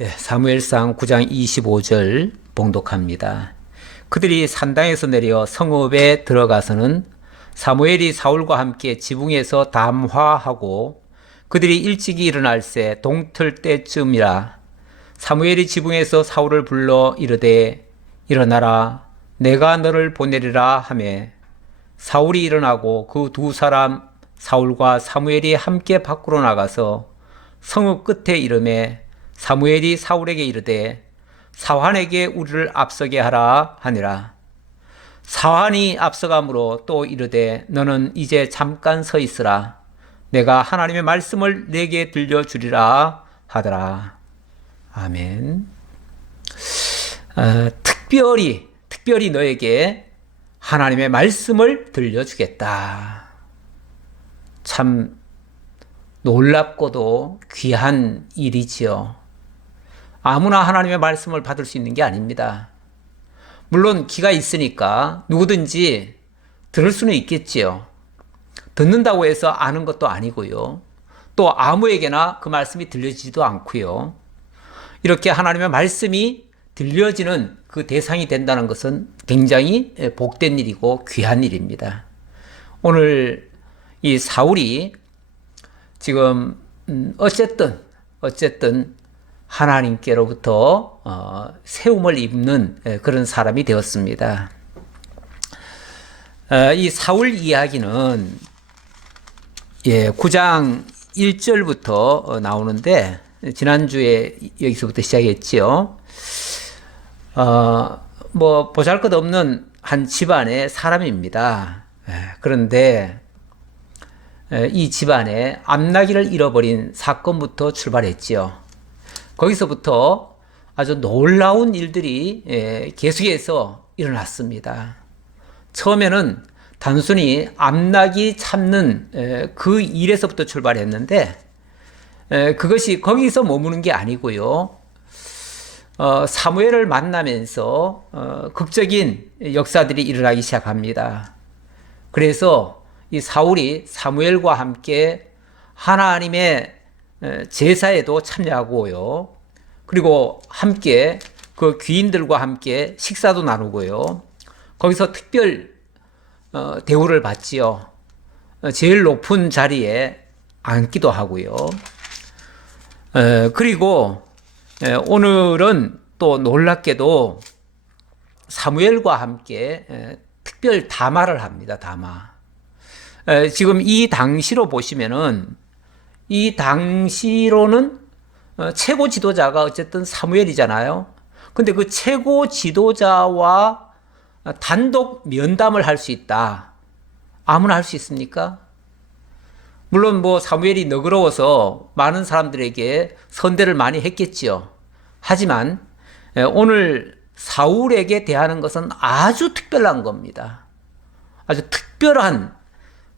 사무엘상 9장 25절 봉독합니다. 그들이 산당에서 내려 성읍에 들어가서는 사무엘이 사울과 함께 지붕에서 담화하고 그들이 일찍이 일어날새 동틀 때쯤이라. 사무엘이 지붕에서 사울을 불러 이르되 일어나라, 내가 너를 보내리라 하매 사울이 일어나고 그 두 사람 사울과 사무엘이 함께 밖으로 나가서 성읍 끝에 이르매 사무엘이 사울에게 이르되 사환에게 우리를 앞서게 하라 하니라. 사환이 앞서가므로 또 이르되 너는 이제 잠깐 서 있으라, 내가 하나님의 말씀을 내게 들려주리라 하더라. 아멘. 특별히 너에게 하나님의 말씀을 들려주겠다. 참 놀랍고도 귀한 일이지요. 아무나 하나님의 말씀을 받을 수 있는 게 아닙니다. 물론 귀가 있으니까 누구든지 들을 수는 있겠지요. 듣는다고 해서 아는 것도 아니고요. 또 아무에게나 그 말씀이 들려지지도 않고요. 이렇게 하나님의 말씀이 들려지는 그 대상이 된다는 것은 굉장히 복된 일이고 귀한 일입니다. 오늘 이 사울이 지금 어쨌든 하나님께로부터 세움을 입는 그런 사람이 되었습니다. 이 사울 이야기는 9장 1절부터 나오는데 지난주에 여기서부터 시작했지요. 뭐 보잘것없는 한 집안의 사람입니다. 그런데 이 집안에 암나기를 잃어버린 사건부터 출발했지요. 거기서부터 아주 놀라운 일들이 계속해서 일어났습니다. 처음에는 단순히 암나기 찾는 그 일에서부터 출발했는데 그것이 거기서 머무는 게 아니고요. 사무엘을 만나면서 극적인 역사들이 일어나기 시작합니다. 그래서 이 사울이 사무엘과 함께 하나님의 제사에도 참여하고요. 그리고 함께 그 귀인들과 함께 식사도 나누고요. 거기서 특별 대우를 받지요. 제일 높은 자리에 앉기도 하고요. 그리고 오늘은 또 놀랍게도 사무엘과 함께 특별 담화를 합니다. 담화. 지금 이 당시로 보시면은 이 당시로는 최고 지도자가 어쨌든 사무엘이잖아요. 근데 그 최고 지도자와 단독 면담을 할 수 있다. 아무나 할 수 있습니까? 물론 뭐 사무엘이 너그러워서 많은 사람들에게 선대를 많이 했겠지요. 하지만 오늘 사울에게 대하는 것은 아주 특별한 겁니다. 아주 특별한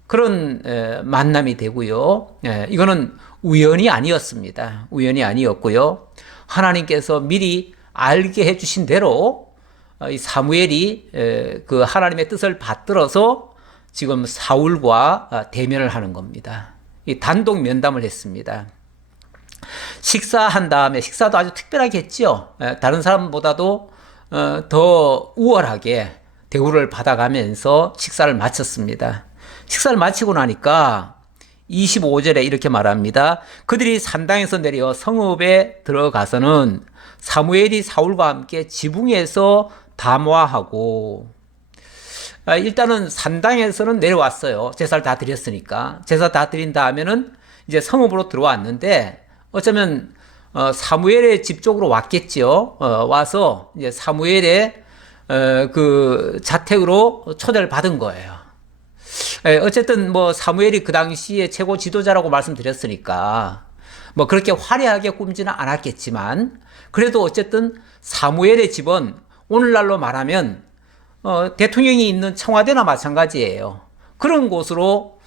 그런 만남이 되고요. 이거는 우연이 아니었습니다. 우연이 아니었고요. 하나님께서 미리 알게 해주신 대로 이 사무엘이 그 하나님의 뜻을 받들어서 지금 사울과 대면을 하는 겁니다. 이 단독 면담을 했습니다. 식사한 다음에, 식사도 아주 특별하게 했죠. 다른 사람보다도 더 우월하게 대우를 받아가면서 식사를 마쳤습니다. 식사를 마치고 나니까 25절에 이렇게 말합니다. 그들이 산당에서 내려 성읍에 들어가서는 사무엘이 사울과 함께 지붕에서 담화하고, 일단은 산당에서는 내려왔어요. 제사를 다 드렸으니까. 제사 다 드린 다음에는 이제 성읍으로 들어왔는데 어쩌면 사무엘의 집 쪽으로 왔겠죠. 와서 이제 사무엘의 그 자택으로 초대를 받은 거예요. 어쨌든 뭐 사무엘이 그 당시에 최고 지도자라고 말씀드렸으니까 뭐 그렇게 화려하게 꾸미지는 않았겠지만 그래도 어쨌든 사무엘의 집은 오늘날로 말하면 대통령이 있는 청와대나 마찬가지예요. 그런 곳으로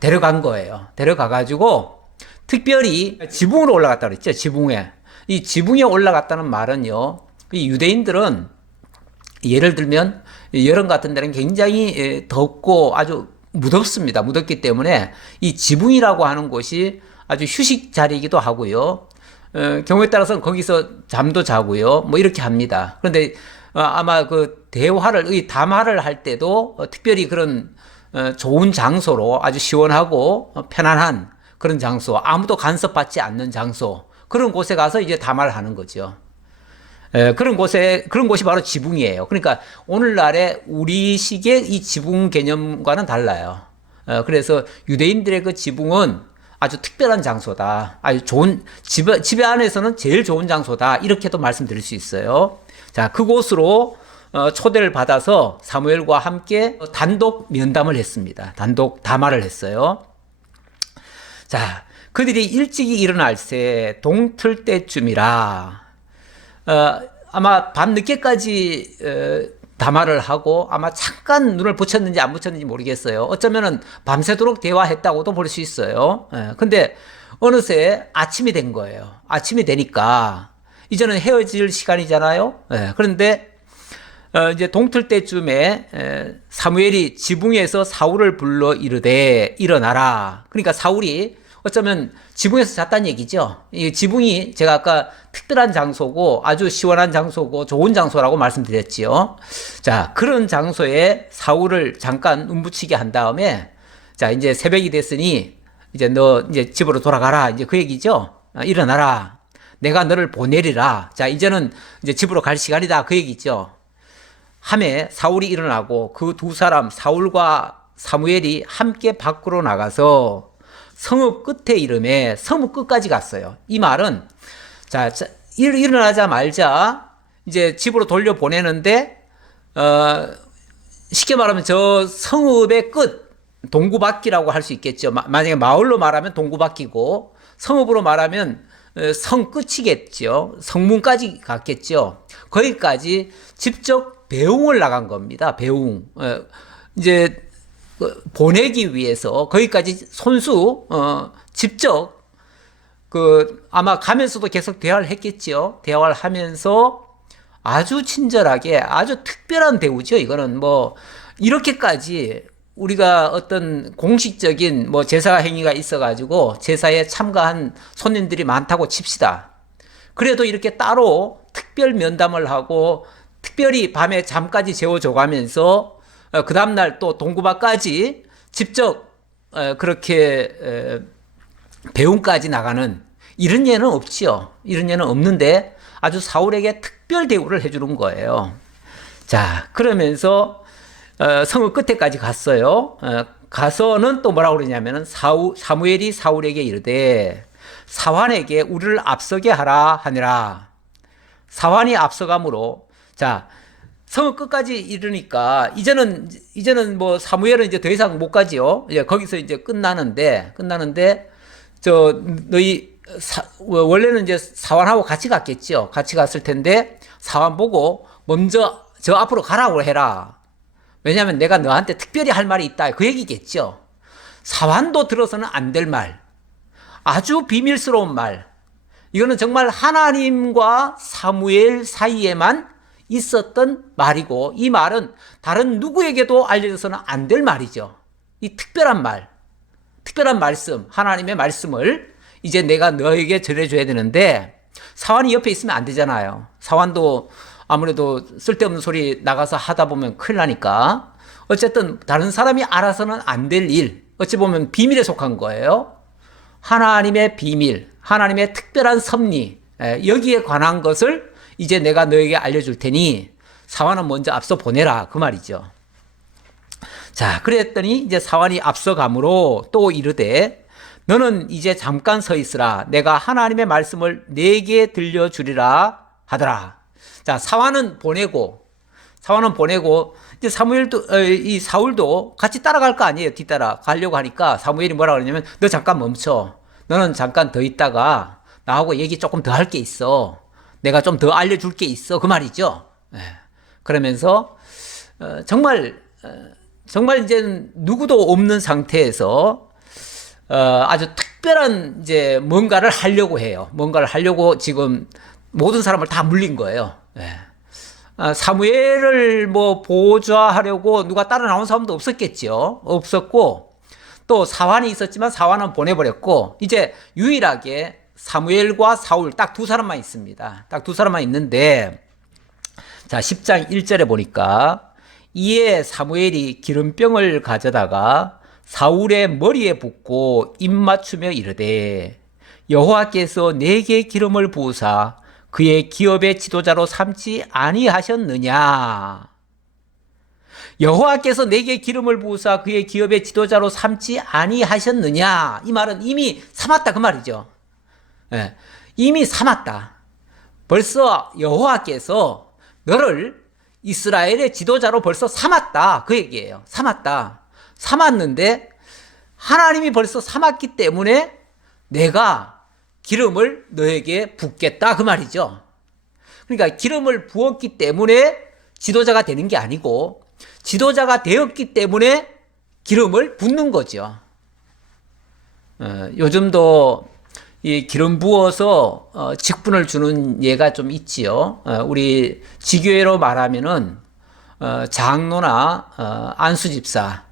데려간 거예요. 데려가가지고 특별히 지붕으로 올라갔다 그랬죠. 지붕에. 이 지붕에 올라갔다는 말은요, 이 유대인들은 예를 들면 여름 같은 데는 굉장히 덥고 아주 무덥습니다. 무덥기 때문에 이 지붕이라고 하는 곳이 아주 휴식 자리이기도 하고요. 경우에 따라서는 거기서 잠도 자고요. 뭐 이렇게 합니다. 그런데 아마 그 이 담화를 할 때도 특별히 그런 좋은 장소로 아주 시원하고 편안한 그런 장소, 아무도 간섭받지 않는 장소, 그런 곳에 가서 이제 담화를 하는 거죠. 그런 곳이 바로 지붕이에요. 그러니까 오늘날의 우리식의 이 지붕 개념과는 달라요. 그래서 유대인들의 그 지붕은 아주 특별한 장소다. 아주 좋은, 집에 안에서는 제일 좋은 장소다. 이렇게도 말씀드릴 수 있어요. 자, 그곳으로 초대를 받아서 사무엘과 함께 단독 면담을 했습니다. 단독 담화를 했어요. 자, 그들이 일찍이 일어날 새 동틀 때쯤이라, 아마 밤늦게까지 담화를 하고 아마 잠깐 눈을 붙였는지 안 붙였는지 모르겠어요. 어쩌면은 밤새도록 대화했다고도 볼 수 있어요. 근데 어느새 아침이 된 거예요. 아침이 되니까 이제는 헤어질 시간이잖아요. 그런데 이제 동틀 때쯤에 사무엘이 지붕에서 사울을 불러 이르되 일어나라. 그러니까 사울이 어쩌면 지붕에서 잤다는 얘기죠. 이 지붕이 제가 아까 특별한 장소고 아주 시원한 장소고 좋은 장소라고 말씀드렸지요. 자, 그런 장소에 사울을 잠깐 눈붙이게 한 다음에, 자, 이제 새벽이 됐으니 이제 너 이제 집으로 돌아가라. 이제 그 얘기죠. 일어나라. 내가 너를 보내리라. 자, 이제는 이제 집으로 갈 시간이다. 그 얘기죠. 함에 사울이 일어나고 그 두 사람 사울과 사무엘이 함께 밖으로 나가서 성읍 끝에 이름에 성읍 끝까지 갔어요. 이 말은 자, 일어나자 말자 이제 집으로 돌려 보내는데 쉽게 말하면 저 성읍의 끝 동구바퀴라고 할 수 있겠죠. 만약에 마을로 말하면 동구바퀴고 성읍으로 말하면 성 끝이겠죠. 성문까지 갔겠죠. 거기까지 직접 배웅을 나간 겁니다. 배웅. 이제 보내기 위해서 거기까지 손수 직접 아마 가면서도 계속 대화를 했겠죠. 대화를 하면서 아주 친절하게 아주 특별한 대우죠. 이거는 뭐 이렇게까지 우리가 어떤 공식적인 뭐 제사 행위가 있어가지고 제사에 참가한 손님들이 많다고 칩시다. 그래도 이렇게 따로 특별 면담을 하고 특별히 밤에 잠까지 재워줘가면서 그 다음날 또 동구바까지 직접 그렇게 배웅까지 나가는 이런 예는 없지요. 이런 예는 없는데 아주 사울에게 특별 대우를 해주는 거예요. 자, 그러면서 성읍 끝에까지 갔어요. 가서는 또 뭐라고 그러냐면은 사무엘이 사울에게 이르되 사환에게 우리를 앞서게 하라 하니라. 사환이 앞서가므로 자, 성읍 끝까지 이르니까 이제는 뭐 사무엘은 이제 더 이상 못 가지요. 이제 거기서 이제 끝나는데 원래는 이제 사환하고 같이 갔겠죠. 같이 갔을 텐데 사환 보고 먼저 저 앞으로 가라고 해라. 왜냐하면 내가 너한테 특별히 할 말이 있다. 그 얘기겠죠. 사환도 들어서는 안 될 말. 아주 비밀스러운 말. 이거는 정말 하나님과 사무엘 사이에만 있었던 말이고 이 말은 다른 누구에게도 알려져서는 안 될 말이죠. 이 특별한 말, 특별한 말씀, 하나님의 말씀을 이제 내가 너에게 전해줘야 되는데 사환이 옆에 있으면 안 되잖아요. 사환도 아무래도 쓸데없는 소리 나가서 하다 보면 큰일 나니까 어쨌든 다른 사람이 알아서는 안 될 일, 어찌 보면 비밀에 속한 거예요. 하나님의 비밀, 하나님의 특별한 섭리, 여기에 관한 것을 이제 내가 너에게 알려줄 테니 사환은 먼저 앞서 보내라 그 말이죠. 자, 그랬더니 이제 사환이 앞서가므로 또 이르되 너는 이제 잠깐 서 있으라. 내가 하나님의 말씀을 내게 들려주리라 하더라. 자, 사환은 보내고 이제 이 사울도 같이 따라갈 거 아니에요. 뒤따라 가려고 하니까 사무엘이 뭐라 그러냐면 너 잠깐 멈춰. 너는 잠깐 더 있다가 나하고 얘기 조금 더 할 게 있어. 내가 좀 더 알려줄 게 있어. 그 말이죠. 그러면서 정말 이제 누구도 없는 상태에서 아주 특별한 이제 뭔가를 하려고 해요. 뭔가를 하려고 지금 모든 사람을 다 물린 거예요. 사무엘을 뭐 보좌하려고 누가 따라 나온 사람도 없었겠죠. 없었고 또 사환이 있었지만 사환은 보내버렸고 이제 유일하게 사무엘과 사울 딱 두 사람만 있습니다. 딱 두 사람만 있는데 자 10장 1절에 보니까 이에 사무엘이 기름병을 가져다가 사울의 머리에 붓고 입맞추며 이르되 여호와께서 내게 기름을 부으사 그의 기업의 지도자로 삼지 아니하셨느냐. 여호와께서 내게 기름을 부으사 그의 기업의 지도자로 삼지 아니하셨느냐. 이 말은 이미 삼았다 그 말이죠. 예, 이미 삼았다. 벌써 여호와께서 너를 이스라엘의 지도자로 벌써 삼았다 그 얘기예요. 삼았다. 삼았는데 하나님이 벌써 삼았기 때문에 내가 기름을 너에게 붓겠다 그 말이죠. 그러니까 기름을 부었기 때문에 지도자가 되는 게 아니고 지도자가 되었기 때문에 기름을 붓는 거죠. 요즘도 이 기름 부어서 직분을 주는 예가 좀 있지요. 우리 지교회로 말하면은 장로나 안수집사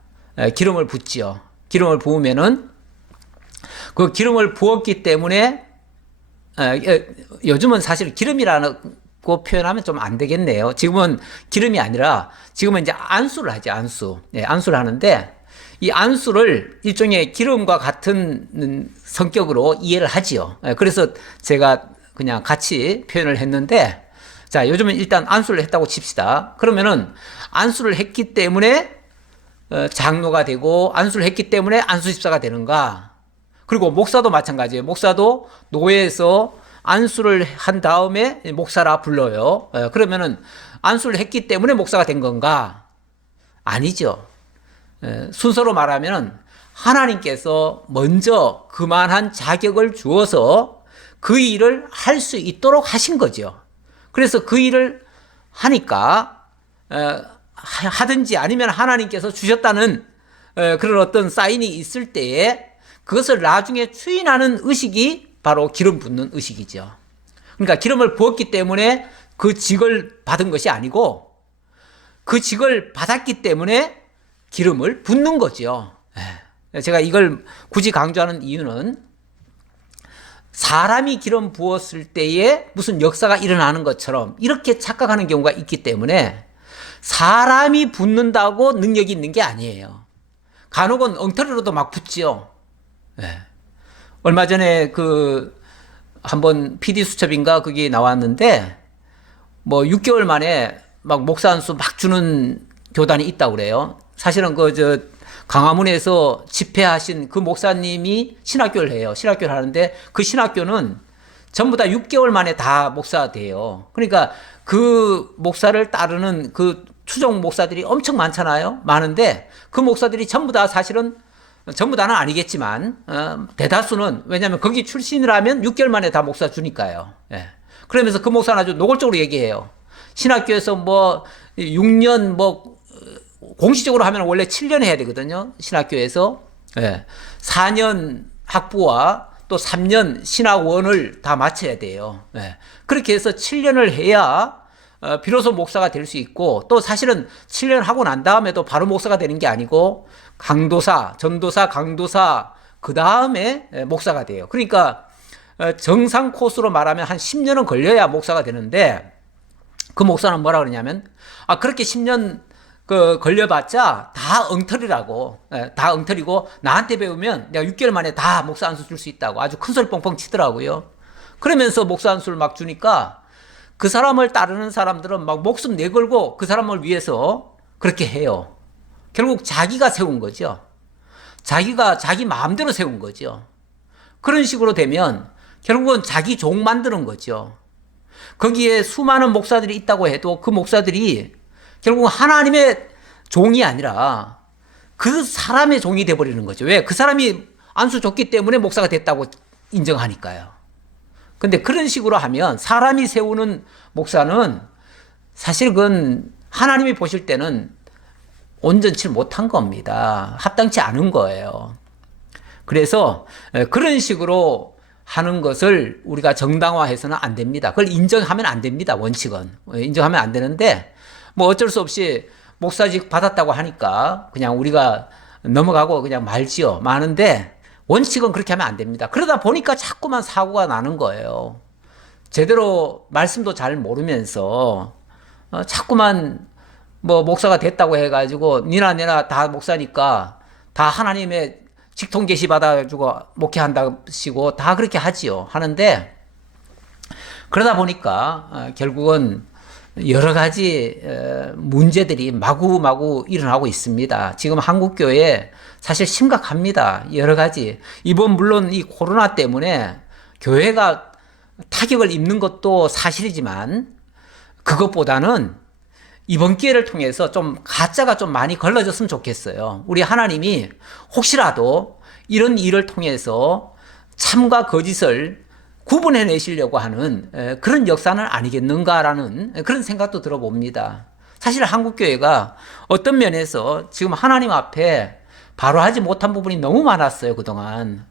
기름을 붓지요. 기름을 부으면은 그 기름을 부었기 때문에 요즘은 사실 기름이라고 표현하면 좀 안 되겠네요. 지금은 기름이 아니라 지금은 이제 안수를 하죠. 안수. 안수를 하는데 이 안수를 일종의 기름과 같은 성격으로 이해를 하지요. 그래서 제가 그냥 같이 표현을 했는데 자, 요즘은 일단 안수를 했다고 칩시다. 그러면은 안수를 했기 때문에 장로가 되고 안수를 했기 때문에 안수집사가 되는가? 그리고 목사도 마찬가지예요. 목사도 노예에서 안수를 한 다음에 목사라 불러요. 그러면은 안수를 했기 때문에 목사가 된 건가? 아니죠. 순서로 말하면 하나님께서 먼저 그만한 자격을 주어서 그 일을 할 수 있도록 하신 거죠. 그래서 그 일을 하니까 하든지 아니면 하나님께서 주셨다는 그런 어떤 사인이 있을 때에 그것을 나중에 추인하는 의식이 바로 기름 붓는 의식이죠. 그러니까 기름을 부었기 때문에 그 직을 받은 것이 아니고 그 직을 받았기 때문에 기름을 붓는 거죠. 제가 이걸 굳이 강조하는 이유는 사람이 기름 부었을 때에 무슨 역사가 일어나는 것처럼 이렇게 착각하는 경우가 있기 때문에 사람이 붓는다고 능력이 있는 게 아니에요. 간혹은 엉터리로도 막 붓지요. 얼마 전에 한번 PD 수첩인가 그게 나왔는데 뭐 6개월 만에 막 목사 안수 막 주는 교단이 있다고 그래요. 사실은 강화문에서 집회하신 그 목사님이 신학교를 해요. 신학교를 하는데 그 신학교는 전부 다 6개월 만에 다 목사 돼요. 그러니까 그 목사를 따르는 그 추종 목사들이 엄청 많잖아요. 많은데 그 목사들이 전부 다 사실은 전부 다는 아니겠지만 대다수는 왜냐하면 거기 출신이라면 6개월 만에 다 목사 주니까요. 그러면서 그 목사는 아주 노골적으로 얘기해요. 신학교에서 뭐 6년 공식적으로 하면 원래 7년 해야 되거든요. 신학교에서 4년 학부와 또 3년 신학원을 다 마쳐야 돼요. 그렇게 해서 7년을 해야 비로소 목사가 될 수 있고 또 사실은 7년 하고 난 다음에도 바로 목사가 되는 게 아니고 강도사, 전도사, 강도사 그 다음에 목사가 돼요. 그러니까 정상 코스로 말하면 한 10년은 걸려야 목사가 되는데 그 목사는 뭐라 그러냐면 그렇게 10년 걸려봤자 다 엉터리라고. 다 엉터리고 나한테 배우면 내가 6개월 만에 다 목사 안수 줄 수 있다고 아주 큰 소리 뻥뻥 치더라고요. 그러면서 목사 안수를 막 주니까 그 사람을 따르는 사람들은 막 목숨 내걸고 그 사람을 위해서 그렇게 해요. 결국 자기가 세운 거죠. 자기가 자기 마음대로 세운 거죠. 그런 식으로 되면 결국은 자기 종 만드는 거죠. 거기에 수많은 목사들이 있다고 해도 그 목사들이 결국 하나님의 종이 아니라 그 사람의 종이 돼버리는 거죠. 왜? 그 사람이 안수 줬기 때문에 목사가 됐다고 인정하니까요. 근데 그런 식으로 하면 사람이 세우는 목사는 사실 그건 하나님이 보실 때는 온전치 못한 겁니다. 합당치 않은 거예요. 그래서 그런 식으로 하는 것을 우리가 정당화해서는 안 됩니다. 그걸 인정하면 안 됩니다. 원칙은. 인정하면 안 되는데 뭐 어쩔 수 없이 목사직 받았다고 하니까 그냥 우리가 넘어가고 그냥 말지요. 많은데 원칙은 그렇게 하면 안 됩니다. 그러다 보니까 자꾸만 사고가 나는 거예요. 제대로 말씀도 잘 모르면서 자꾸만 뭐 목사가 됐다고 해가지고 니나 내나 다 목사니까 다 하나님의 직통 계시 받아가지고 목회한다시고 다 그렇게 하지요. 하는데 그러다 보니까 결국은 여러 가지 문제들이 마구마구 일어나고 있습니다. 지금 한국교회 사실 심각합니다. 여러 가지. 이번 물론 이 코로나 때문에 교회가 타격을 입는 것도 사실이지만 그것보다는 이번 기회를 통해서 좀 가짜가 좀 많이 걸러졌으면 좋겠어요. 우리 하나님이 혹시라도 이런 일을 통해서 참과 거짓을 구분해내시려고 하는 그런 역사는 아니겠는가라는 그런 생각도 들어봅니다. 사실 한국교회가 어떤 면에서 지금 하나님 앞에 바로 하지 못한 부분이 너무 많았어요, 그동안.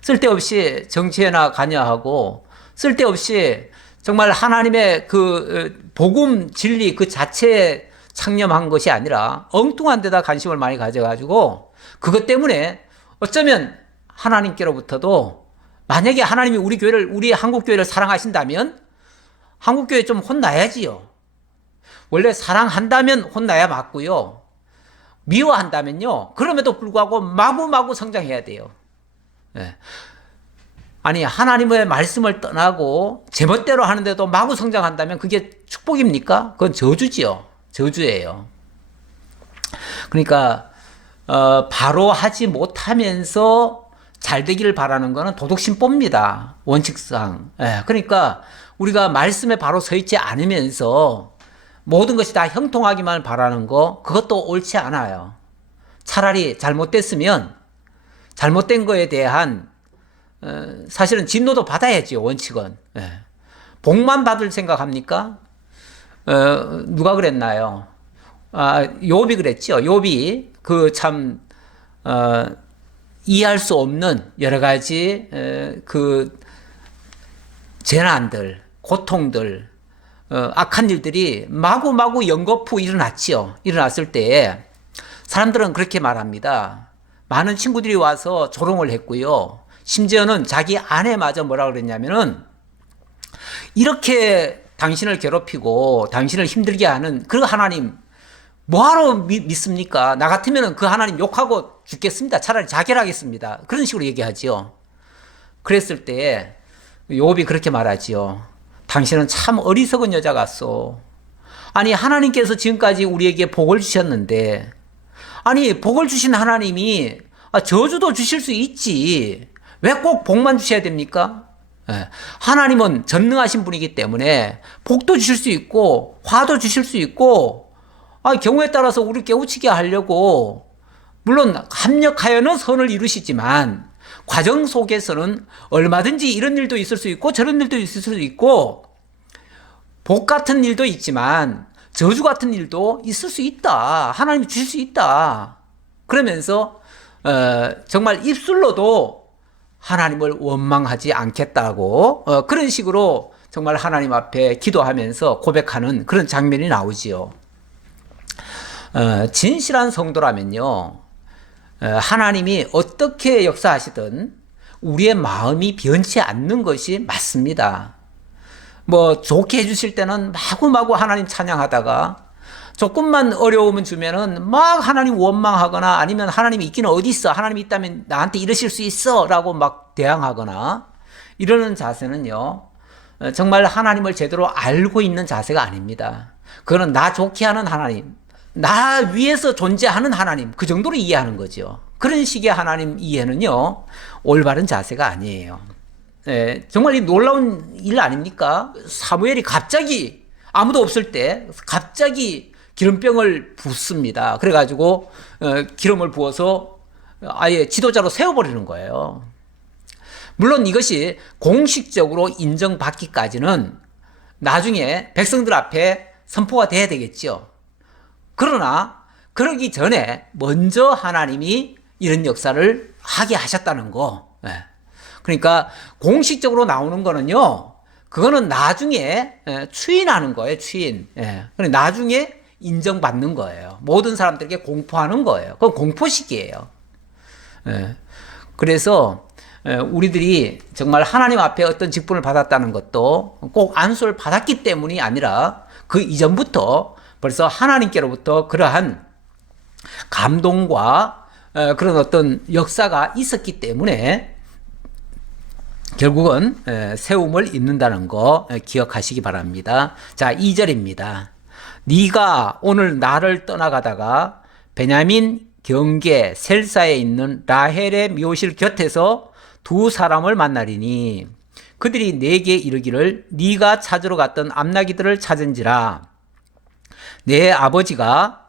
쓸데없이 정치에나 관여하고 쓸데없이 정말 하나님의 그 복음 진리 그 자체에 창념한 것이 아니라 엉뚱한 데다 관심을 많이 가져가지고 그것 때문에 어쩌면 하나님께로부터도 만약에 하나님이 우리 교회를, 우리 한국교회를 사랑하신다면 한국교회 좀 혼나야지요. 원래 사랑한다면 혼나야 맞고요. 미워한다면요. 그럼에도 불구하고 마구마구 성장해야 돼요. 아니 하나님의 말씀을 떠나고 제멋대로 하는데도 마구 성장한다면 그게 축복입니까? 그건 저주지요. 저주예요. 그러니까 바로 하지 못하면서 잘 되기를 바라는 것은 도덕심보입니다. 원칙상. 그러니까 우리가 말씀에 바로 서 있지 않으면서 모든 것이 다 형통하기만 바라는 거 그것도 옳지 않아요. 차라리 잘못됐으면 잘못된 거에 대한 사실은 진노도 받아야죠. 원칙은. 복만 받을 생각합니까? 누가 그랬나요? 욥이 그랬죠. 욥이 그 참 이해할 수 없는 여러 가지 그 재난들, 고통들, 악한 일들이 마구마구 연거푸 일어났지요. 일어났을 때에 사람들은 그렇게 말합니다. 많은 친구들이 와서 조롱을 했고요. 심지어는 자기 아내마저 뭐라 그랬냐면은 이렇게 당신을 괴롭히고 당신을 힘들게 하는 그 하나님 뭐하러 믿습니까? 나 같으면 그 하나님 욕하고 죽겠습니다. 차라리 자결하겠습니다. 그런 식으로 얘기하지요. 그랬을 때 욥이 그렇게 말하지요. 당신은 참 어리석은 여자 같소. 아니 하나님께서 지금까지 우리에게 복을 주셨는데 아니 복을 주신 하나님이 저주도 주실 수 있지. 왜 꼭 복만 주셔야 됩니까? 하나님은 전능하신 분이기 때문에 복도 주실 수 있고 화도 주실 수 있고 경우에 따라서 우리 깨우치게 하려고 물론 합력하여는 선을 이루시지만 과정 속에서는 얼마든지 이런 일도 있을 수 있고 저런 일도 있을 수 있고 복 같은 일도 있지만 저주 같은 일도 있을 수 있다. 하나님이 주실 수 있다. 그러면서 정말 입술로도 하나님을 원망하지 않겠다고 그런 식으로 정말 하나님 앞에 기도하면서 고백하는 그런 장면이 나오지요. 진실한 성도라면요. 하나님이 어떻게 역사하시든 우리의 마음이 변치 않는 것이 맞습니다. 뭐 좋게 해주실 때는 마구마구 하나님 찬양하다가 조금만 어려움을 주면은 막 하나님 원망하거나 아니면 하나님이 있기는 어디 있어? 하나님이 있다면 나한테 이러실 수 있어? 라고 막 대항하거나 이러는 자세는요. 정말 하나님을 제대로 알고 있는 자세가 아닙니다. 그거는 나 좋게 하는 하나님, 나 위에서 존재하는 하나님 그 정도로 이해하는 거죠. 그런 식의 하나님 이해는요. 올바른 자세가 아니에요. 정말 이 놀라운 일 아닙니까? 사무엘이 갑자기 아무도 없을 때 갑자기 기름병을 붓습니다. 그래가지고 기름을 부어서 아예 지도자로 세워버리는 거예요. 물론 이것이 공식적으로 인정받기까지는 나중에 백성들 앞에 선포가 돼야 되겠죠. 그러나 그러기 전에 먼저 하나님이 이런 역사를 하게 하셨다는 거. 그러니까 공식적으로 나오는 거는요. 그거는 나중에 추인하는 거예요. 추인. 나중에 인정받는 거예요. 모든 사람들에게 공포하는 거예요. 그건 공포식이에요. 그래서 우리들이 정말 하나님 앞에 어떤 직분을 받았다는 것도 꼭 안수를 받았기 때문이 아니라 그 이전부터 벌써 하나님께로부터 그러한 감동과 그런 어떤 역사가 있었기 때문에 결국은 세움을 입는다는 거 기억하시기 바랍니다. 자, 2절입니다. 네가 오늘 나를 떠나가다가 베냐민 경계 셀사에 있는 라헬의 묘실 곁에서 두 사람을 만나리니 그들이 내게 이르기를 네가 찾으러 갔던 암나기들을 찾은지라. 내 아버지가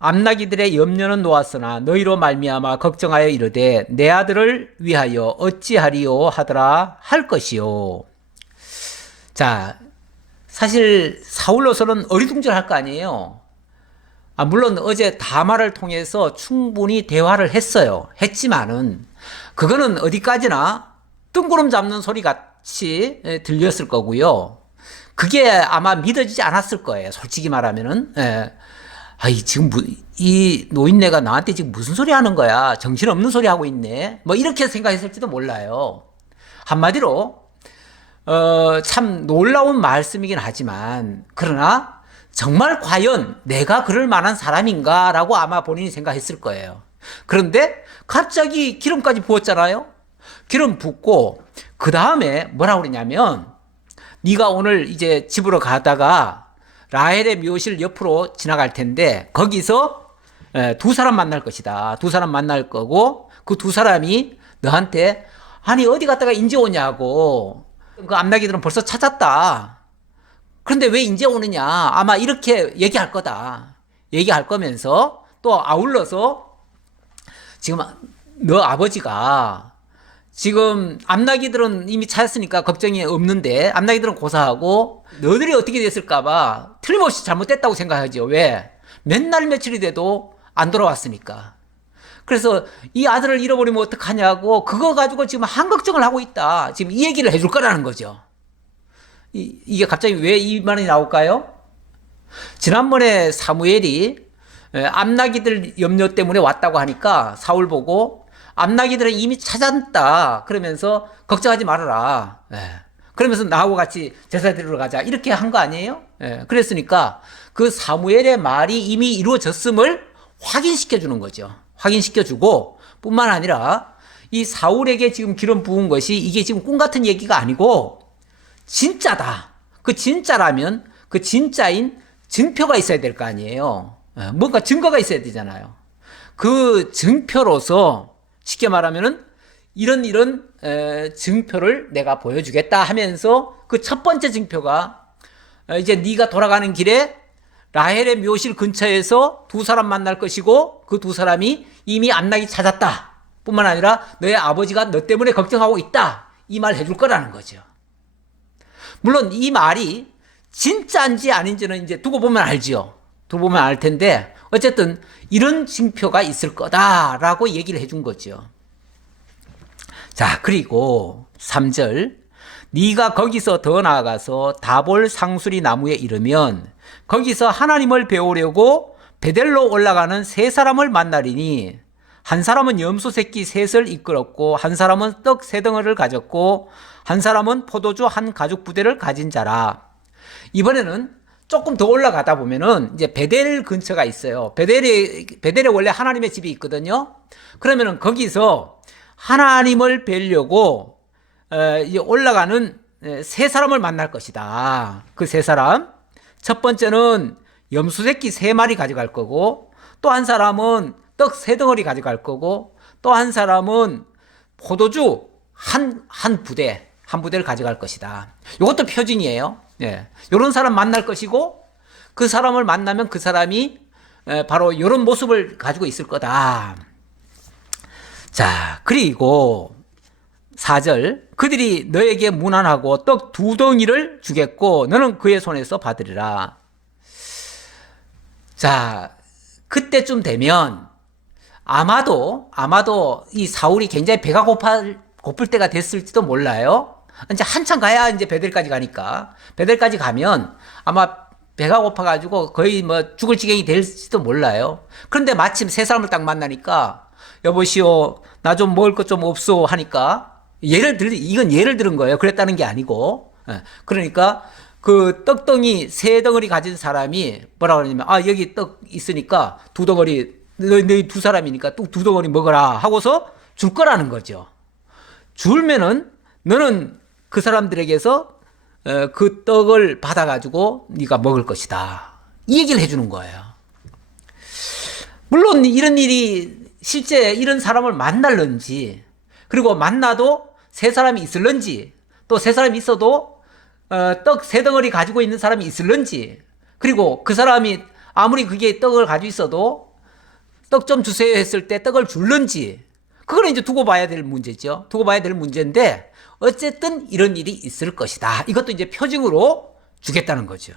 암나기들의 염려는 놓았으나 너희로 말미암아 걱정하여 이르되 내 아들을 위하여 어찌하리요 하더라 할 것이요. 자, 사실 사울로서는 어리둥절할 거 아니에요. 물론 어제 다말을 통해서 충분히 대화를 했어요. 했지만은 그거는 어디까지나 뜬구름 잡는 소리 같이 들렸을 거고요. 그게 아마 믿어지지 않았을 거예요. 솔직히 말하면은. 지금 이 노인네가 나한테 지금 무슨 소리 하는 거야? 정신없는 소리 하고 있네. 뭐 이렇게 생각했을지도 몰라요. 한마디로 참 놀라운 말씀이긴 하지만 그러나 정말 과연 내가 그럴 만한 사람인가라고 아마 본인이 생각했을 거예요. 그런데 갑자기 기름까지 부었잖아요. 기름 붓고 그 다음에 뭐라고 그러냐면 네가 오늘 이제 집으로 가다가 라헬의 묘실 옆으로 지나갈 텐데 거기서 두 사람 만날 것이다. 두 사람 만날 거고 그 두 사람이 너한테 아니 어디 갔다가 인제 오냐고 그 암나기들은 벌써 찾았다. 그런데 왜 인제 오느냐 아마 이렇게 얘기할 거다. 얘기할 거면서 또 아울러서 지금 너 아버지가 지금 암나기들은 이미 찾았으니까 걱정이 없는데 암나기들은 고사하고 너들이 어떻게 됐을까봐 틀림없이 잘못됐다고 생각하죠. 왜? 몇 날 며칠이 돼도 안 돌아왔으니까. 그래서 이 아들을 잃어버리면 어떡하냐고 그거 가지고 지금 한걱정을 하고 있다. 지금 이 얘기를 해줄 거라는 거죠. 이게 갑자기 왜 이 말이 나올까요? 지난번에 사무엘이 암나기들 염려 때문에 왔다고 하니까 사울 보고 암나기들은 이미 찾았다. 그러면서 걱정하지 말아라. 그러면서 나하고 같이 제사 드리러 가자. 이렇게 한 거 아니에요? 그랬으니까 그 사무엘의 말이 이미 이루어졌음을 확인시켜 주는 거죠. 확인시켜 주고 뿐만 아니라 이 사울에게 지금 기름 부은 것이 이게 지금 꿈 같은 얘기가 아니고 진짜다. 그 진짜라면 그 진짜인 증표가 있어야 될 거 아니에요. 뭔가 증거가 있어야 되잖아요. 그 증표로서 쉽게 말하면은 이런 증표를 내가 보여주겠다 하면서 그 첫 번째 증표가 이제 네가 돌아가는 길에 라헬의 묘실 근처에서 두 사람 만날 것이고 그 두 사람이 이미 암나기 찾았다 뿐만 아니라 너의 아버지가 너 때문에 걱정하고 있다 이 말 해줄 거라는 거죠. 물론 이 말이 진짜인지 아닌지는 이제 두고 보면 알지요. 두고 보면 알 텐데 어쨌든 이런 징표가 있을 거다라고 얘기를 해준 거죠. 자, 그리고 3절 네가 거기서 더 나아가서 다볼 상수리 나무에 이르면 거기서 하나님을 배우려고 베델로 올라가는 세 사람을 만나리니 한 사람은 염소 새끼 셋을 이끌었고 한 사람은 떡 세 덩어리를 가졌고 한 사람은 포도주 한 가죽 부대를 가진 자라. 이번에는 조금 더 올라가다 보면은 이제 베델 근처가 있어요. 베델에 원래 하나님의 집이 있거든요. 그러면은 거기서 하나님을 뵈려고 올라가는 세 사람을 만날 것이다. 그 세 사람. 첫 번째는 염소 새끼 세 마리 가져갈 거고 또 한 사람은 떡 세 덩어리 가져갈 거고 또 한 사람은 포도주 한 부대를 가져갈 것이다. 이것도 표징이에요. 이런 사람 만날 것이고 그 사람을 만나면 그 사람이 바로 이런 모습을 가지고 있을 거다. 자, 그리고 4절 그들이 너에게 문안하고 떡 두 덩이를 주겠고 너는 그의 손에서 받으리라. 자, 그때쯤 되면 아마도 이 사울이 굉장히 배가 고플 때가 됐을지도 몰라요. 이제 한참 가야 이제 베델까지 가니까 베델까지 가면 아마 배가 고파가지고 거의 뭐 죽을 지경이 될지도 몰라요. 그런데 마침 세 사람을 딱 만나니까 여보시오, 나 좀 먹을 것 좀 없소 하니까, 이건 예를 들은 거예요. 그랬다는 게 아니고. 그러니까 그 떡덩이 세 덩어리 가진 사람이 뭐라 그러냐면, 여기 떡 있으니까 두 덩어리, 너희 두 사람이니까 또 두 덩어리 먹어라 하고서 줄 거라는 거죠. 줄면은 너는 그 사람들에게서 그 떡을 받아가지고 네가 먹을 것이다. 이 얘기를 해주는 거예요. 물론 이런 일이 실제 이런 사람을 만날는지, 그리고 만나도 세 사람이 있을런지, 또 세 사람이 있어도 떡 세 덩어리 가지고 있는 사람이 있을런지, 그리고 그 사람이 아무리 그게 떡을 가지고 있어도 떡 좀 주세요 했을 때 떡을 줄는지, 그거는 이제 두고 봐야 될 문제죠. 두고 봐야 될 문제인데 어쨌든 이런 일이 있을 것이다. 이것도 이제 표징으로 주겠다는 거죠.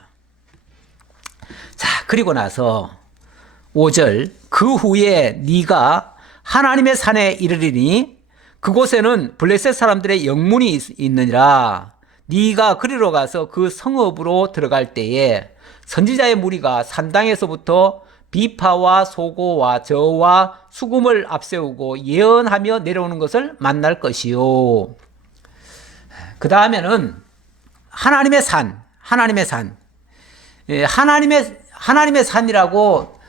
자, 그리고 나서 5절, 그 후에 네가 하나님의 산에 이르리니 그곳에는 블레셋 사람들의 영문이 있느니라. 네가 그리로 가서 그 성읍으로 들어갈 때에 선지자의 무리가 산당에서부터 비파와 소고와 저와 수금을 앞세우고 예언하며 내려오는 것을 만날 것이요. 그 다음에는 하나님의 산, 하나님의 산. 하나님의 산이라고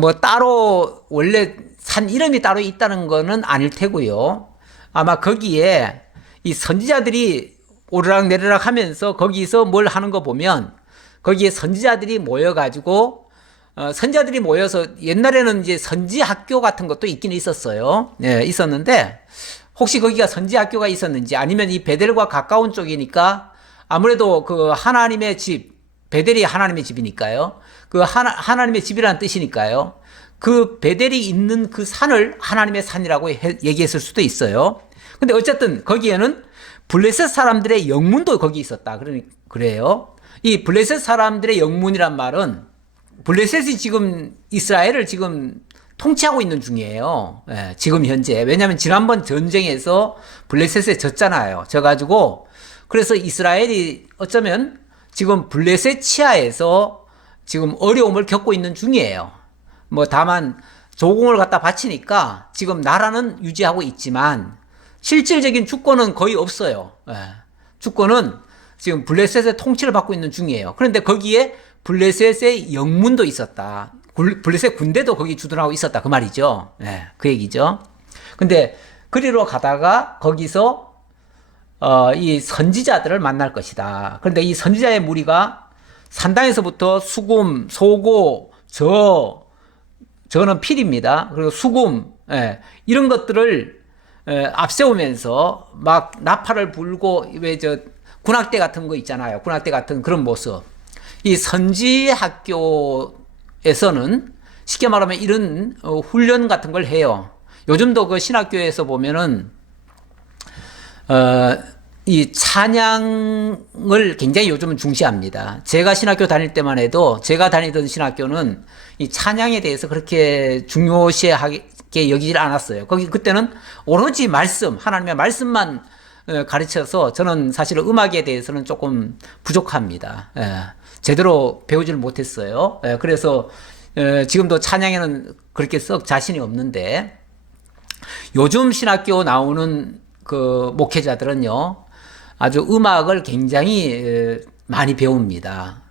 뭐 따로 원래 산 이름이 따로 있다는 거는 아닐 테고요. 아마 거기에 이 선지자들이 오르락 내리락 하면서 거기서 뭘 하는 거 보면 거기에 선지자들이 모여가지고 선지자들이 모여서 옛날에는 이제 선지 학교 같은 것도 있긴 있었어요. 네, 있었는데 혹시 거기가 선지 학교가 있었는지 아니면 이 베델과 가까운 쪽이니까 아무래도 그 하나님의 집, 베델이 하나님의 집이니까요. 그 하나님의 집이라는 뜻이니까요. 그 베델이 있는 그 산을 하나님의 산이라고 얘기했을 수도 있어요. 근데 어쨌든 거기에는 블레셋 사람들의 영문도 거기 있었다. 그래요. 이 블레셋 사람들의 영문이란 말은 블레셋이 지금 이스라엘을 지금 통치하고 있는 중이에요. 예, 지금 현재. 왜냐하면 지난번 전쟁에서 블레셋에 졌잖아요. 져가지고 그래서 이스라엘이 어쩌면 지금 블레셋 치하에서 지금 어려움을 겪고 있는 중이에요. 뭐 다만 조공을 갖다 바치니까 지금 나라는 유지하고 있지만 실질적인 주권은 거의 없어요. 예, 주권은 지금 블레셋의 통치를 받고 있는 중이에요. 그런데 거기에 블레셋의 영문도 있었다. 블레셋 군대도 거기 주둔하고 있었다. 그 말이죠. 네, 그 얘기죠. 근데 그리로 가다가 거기서 이 선지자들을 만날 것이다. 그런데 이 선지자의 무리가 산당에서부터 수금, 소고, 저는 필입니다. 그리고 수금, 이런 것들을 앞세우면서 막 나팔을 불고 왜 군악대 같은 거 있잖아요. 군악대 같은 그런 모습. 이 선지 학교에서는 쉽게 말하면 이런 훈련 같은 걸 해요. 요즘도 그 신학교에서 보면은 이 찬양을 굉장히 요즘은 중시합니다. 제가 신학교 다닐 때만 해도 제가 다니던 신학교는 이 찬양에 대해서 그렇게 중요시하게 여기질 않았어요. 그때는 오로지 말씀, 하나님의 말씀만 가르쳐서 저는 사실 음악에 대해서는 조금 부족합니다. 제대로 배우지를 못했어요. 그래서 지금도 찬양에는 그렇게 썩 자신이 없는데 요즘 신학교 나오는 그 목회자들은요 아주 음악을 굉장히 많이 배웁니다.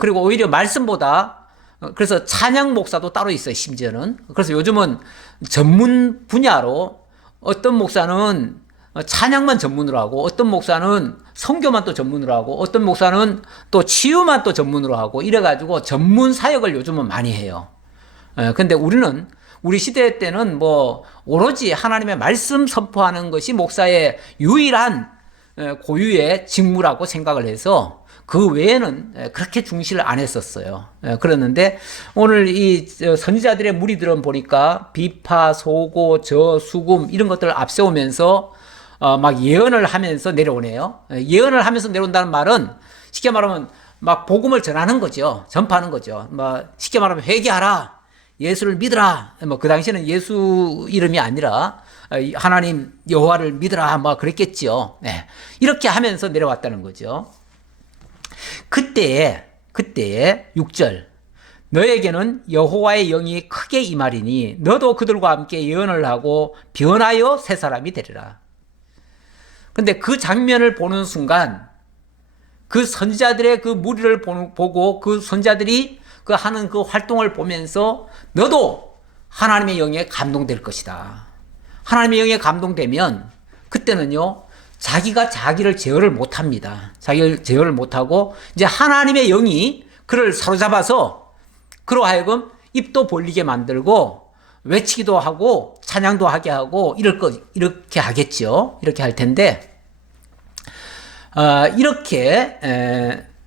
그리고 오히려 말씀보다 그래서 찬양 목사도 따로 있어요. 심지어는. 그래서 요즘은 전문 분야로 어떤 목사는 찬양만 전문으로 하고 어떤 목사는 선교만 또 전문으로 하고 어떤 목사는 또 치유만 또 전문으로 하고 이래가지고 전문 사역을 요즘은 많이 해요. 근데 우리 시대 때는 뭐 오로지 하나님의 말씀 선포하는 것이 목사의 유일한 고유의 직무라고 생각을 해서 그 외에는 그렇게 중시를 안 했었어요. 그랬는데 오늘 이 선지자들의 무리들은 보니까 비파, 소고, 수금 이런 것들을 앞세우면서 막 예언을 하면서 내려오네요. 예언을 하면서 내려온다는 말은 쉽게 말하면 막 복음을 전하는 거죠. 전파하는 거죠. 뭐 쉽게 말하면 회개하라. 예수를 믿으라. 뭐 그 당시에는 예수 이름이 아니라 하나님 여호와를 믿으라. 뭐 그랬겠죠. 네. 이렇게 하면서 내려왔다는 거죠. 그때에 6절 너에게는 여호와의 영이 크게 임하리니 너도 그들과 함께 예언을 하고 변하여 새 사람이 되리라. 근데 그 장면을 보는 순간 그 선지자들의 그 무리를 보고 그 선지자들이 그 하는 그 활동을 보면서 너도 하나님의 영에 감동될 것이다. 하나님의 영에 감동되면 그때는요, 자기가 자기를 제어를 못합니다. 자기를 제어를 못하고 이제 하나님의 영이 그를 사로잡아서 그로 하여금 입도 벌리게 만들고 외치기도 하고 찬양도 하게 하고 이렇게 하겠죠. 이렇게 할 텐데 이렇게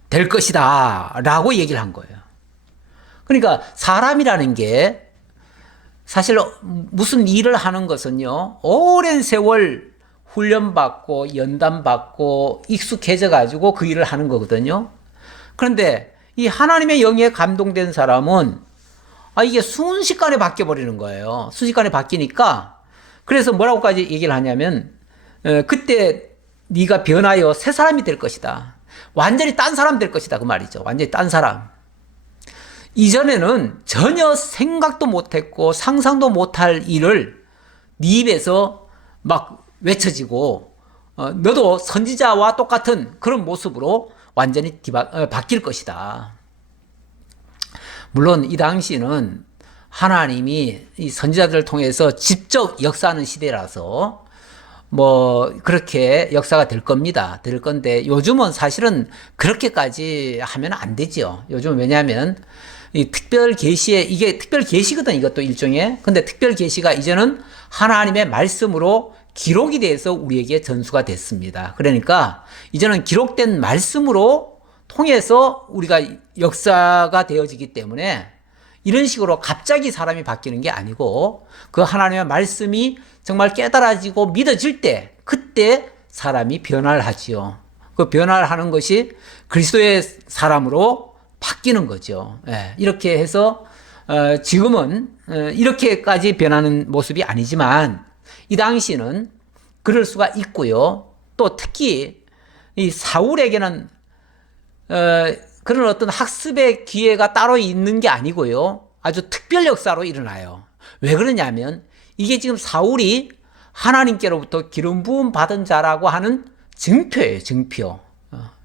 될 것이다 라고 얘기를 한 거예요. 그러니까 사람이라는 게 사실 무슨 일을 하는 것은요, 오랜 세월 훈련받고 연단받고 익숙해져 가지고 그 일을 하는 거거든요. 그런데 이 하나님의 영에 감동된 사람은 이게 순식간에 바뀌어 버리는 거예요. 순식간에 바뀌니까 그래서 뭐라고까지 얘기를 하냐면 그때 네가 변하여 새 사람이 될 것이다. 완전히 딴 사람 될 것이다 그 말이죠. 완전히 딴 사람. 이전에는 전혀 생각도 못했고 상상도 못할 일을 네 입에서 막 외쳐지고 너도 선지자와 똑같은 그런 모습으로 완전히 바뀔 것이다. 물론 이 당시는 하나님이 이 선지자들을 통해서 직접 역사하는 시대라서 뭐 그렇게 역사가 될 겁니다. 될 건데 요즘은 사실은 그렇게까지 하면 안 되죠. 요즘 왜냐하면 이 특별 계시에 이게 특별 계시거든 이것도 일종의. 근데 특별 계시가 이제는 하나님의 말씀으로 기록이 돼서 우리에게 전수가 됐습니다. 그러니까 이제는 기록된 말씀으로 통해서 우리가 역사가 되어지기 때문에 이런 식으로 갑자기 사람이 바뀌는 게 아니고 그 하나님의 말씀이 정말 깨달아지고 믿어질 때 그때 사람이 변화를 하지요. 그 변화를 하는 것이 그리스도의 사람으로 바뀌는 거죠. 이렇게 해서 지금은 이렇게까지 변하는 모습이 아니지만 이 당시는 그럴 수가 있고요. 또 특히 이 사울에게는 그런 어떤 학습의 기회가 따로 있는 게 아니고요. 아주 특별 역사로 일어나요. 왜 그러냐면 이게 지금 사울이 하나님께로부터 기름 부음 받은 자라고 하는 증표예요. 증표.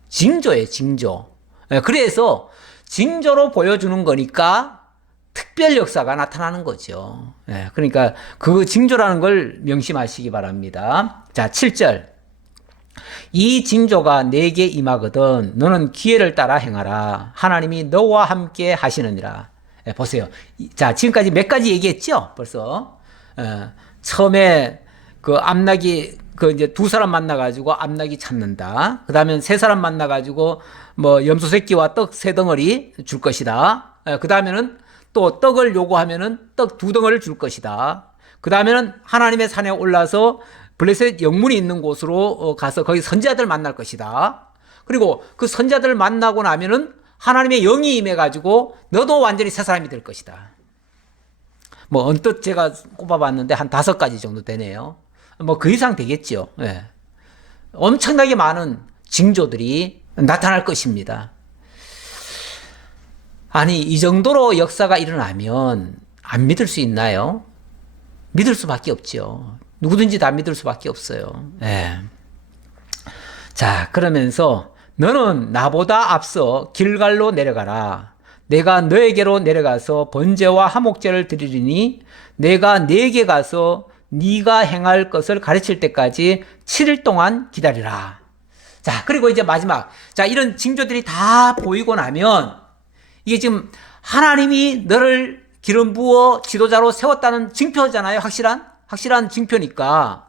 징조예요. 징조. 그래서 징조로 보여주는 거니까 특별 역사가 나타나는 거죠. 그러니까 그 징조라는 걸 명심하시기 바랍니다. 자, 7절. 이 징조가 내게 임하거든 너는 기회를 따라 행하라. 하나님이 너와 함께 하시느니라. 보세요. 자, 지금까지 몇 가지 얘기했죠? 벌써. 처음에 그 암나기 그 이제 두 사람 만나가지고 암나기 찾는다. 그 다음에 세 사람 만나가지고 뭐 염소 새끼와 떡 세 덩어리 줄 것이다. 그 다음에는 또 떡을 요구하면은 떡 두 덩어리를 줄 것이다. 그 다음에는 하나님의 산에 올라서 블레셋 영문이 있는 곳으로 가서 거기 선지자들 만날 것이다. 그리고 그 선지자들 만나고 나면은 하나님의 영이 임해가지고 너도 완전히 새 사람이 될 것이다. 뭐 언뜻 제가 꼽아봤는데 한 5가지 정도 되네요. 뭐 그 이상 되겠죠. 엄청나게 많은 징조들이 나타날 것입니다. 아니 이 정도로 역사가 일어나면 안 믿을 수 있나요? 믿을 수밖에 없죠. 누구든지 다 믿을 수밖에 없어요. 자, 그러면서 너는 나보다 앞서 길갈로 내려가라. 내가 너에게로 내려가서 번제와 화목제를 드리리니 내가 네게 가서 네가 행할 것을 가르칠 때까지 7일 동안 기다리라. 자, 그리고 이제 마지막. 자, 이런 징조들이 다 보이고 나면 이게 지금 하나님이 너를 기름 부어 지도자로 세웠다는 증표잖아요. 확실한 증표니까.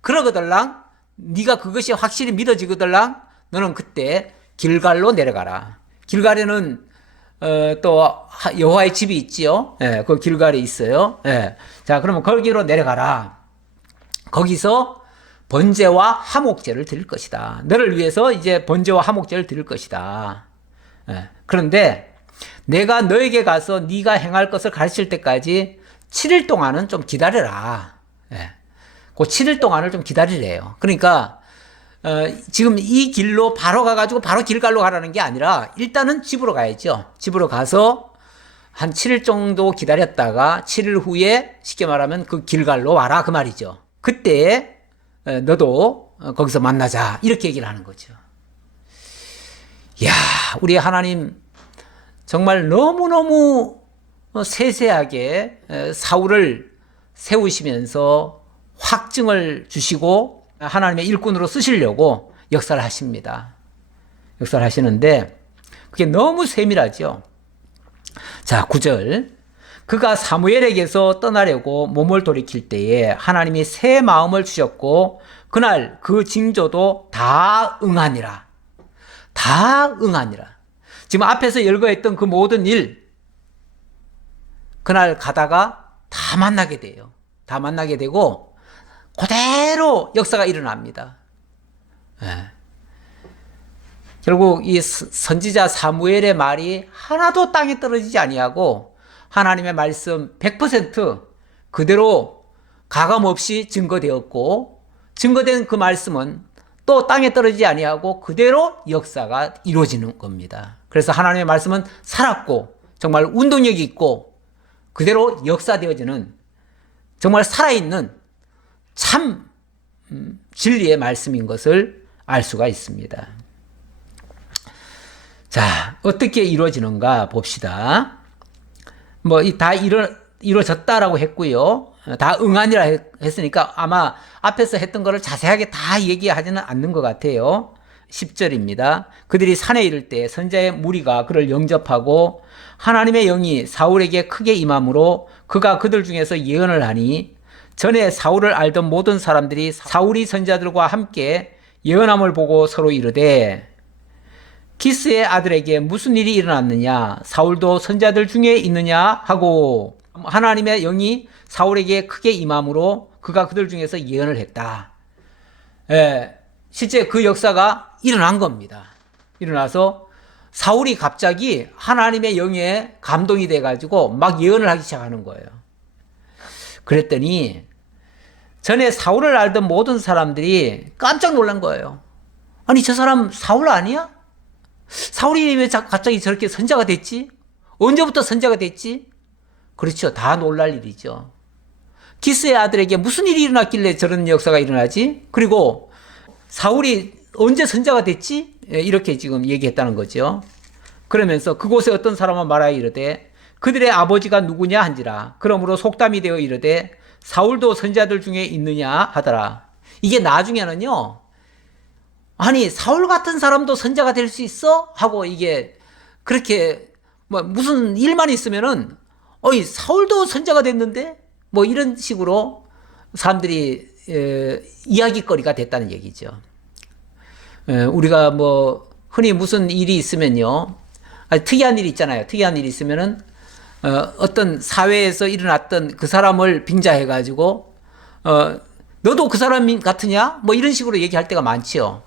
그러거들랑 네가 그것이 확실히 믿어지거들랑 너는 그때 길갈로 내려가라. 길갈에는 또 여호와의 집이 있지요. 그 길갈에 있어요. 자, 그러면 거기로 내려가라. 거기서 번제와 화목제를 드릴 것이다. 너를 위해서 이제 번제와 화목제를 드릴 것이다. 그런데 내가 너에게 가서 네가 행할 것을 가르칠 때까지 7일 동안은 좀 기다려라. 그 7일 동안을 좀 기다리래요. 그러니까 지금 이 길로 바로 가가지고 바로 길갈로 가라는 게 아니라 일단은 집으로 가야죠. 집으로 가서 한 7일 정도 기다렸다가 7일 후에 쉽게 말하면 그 길갈로 와라 그 말이죠. 그때 너도 거기서 만나자 이렇게 얘기를 하는 거죠. 이야, 우리 하나님 정말 너무너무 세세하게 사울을 세우시면서 확증을 주시고 하나님의 일꾼으로 쓰시려고 역사를 하십니다. 역사를 하시는데 그게 너무 세밀하죠. 자, 9절. 그가 사무엘에게서 떠나려고 몸을 돌이킬 때에 하나님이 새 마음을 주셨고 그날 그 징조도 다 응하니라. 다 응하니라. 지금 앞에서 열거했던 그 모든 일 그날 가다가 다 만나게 돼요. 다 만나게 되고 그대로 역사가 일어납니다. 네. 결국 이 선지자 사무엘의 말이 하나도 땅에 떨어지지 아니하고 하나님의 말씀 100% 그대로 가감없이 증거되었고 증거된 그 말씀은 또 땅에 떨어지지 아니하고 그대로 역사가 이루어지는 겁니다. 그래서 하나님의 말씀은 살았고 정말 운동력이 있고 그대로 역사되어지는 정말 살아있는 참 진리의 말씀인 것을 알 수가 있습니다. 자, 어떻게 이루어지는가 봅시다. 다 이루어졌다라고 했고요. 다 응하니라 했으니까 아마 앞에서 했던 거를 자세하게 다 얘기하지는 않는 것 같아요. 10절입니다. 그들이 산에 이를 때 선지자의 무리가 그를 영접하고 하나님의 영이 사울에게 크게 임함으로 그가 그들 중에서 예언을 하니 전에 사울을 알던 모든 사람들이 사울이 선지자들과 함께 예언함을 보고 서로 이르되 기스의 아들에게 무슨 일이 일어났느냐 사울도 선지자들 중에 있느냐 하고 하나님의 영이 사울에게 크게 임함으로 그가 그들 중에서 예언을 했다. 실제 그 역사가 일어난 겁니다. 일어나서 사울이 갑자기 하나님의 영에 감동이 돼가지고 막 예언을 하기 시작하는 거예요. 그랬더니 전에 사울을 알던 모든 사람들이 깜짝 놀란 거예요. 아니 저 사람 사울 아니야? 사울이 왜 갑자기 저렇게 선지자가 됐지? 언제부터 선지자가 됐지? 그렇죠. 다 놀랄 일이죠. 기스의 아들에게 무슨 일이 일어났길래 저런 역사가 일어나지? 그리고 사울이 언제 선지자가 됐지? 이렇게 지금 얘기했다는 거죠. 그러면서 그곳에 어떤 사람은 말하여 이르되 그들의 아버지가 누구냐 한지라. 그러므로 속담이 되어 이르되 사울도 선지자들 중에 있느냐 하더라. 이게 나중에는요. 아니 사울 같은 사람도 선지자가 될 수 있어? 하고 이게 그렇게 무슨 일만 있으면은 사울도 선지자가 됐는데 이런 식으로 사람들이 이야기거리가 됐다는 얘기죠. 우리가 흔히 무슨 일이 있으면요. 특이한 일이 있잖아요. 특이한 일이 있으면은 어떤 사회에서 일어났던 그 사람을 빙자해가지고 너도 그 사람 같으냐? 이런 식으로 얘기할 때가 많지요.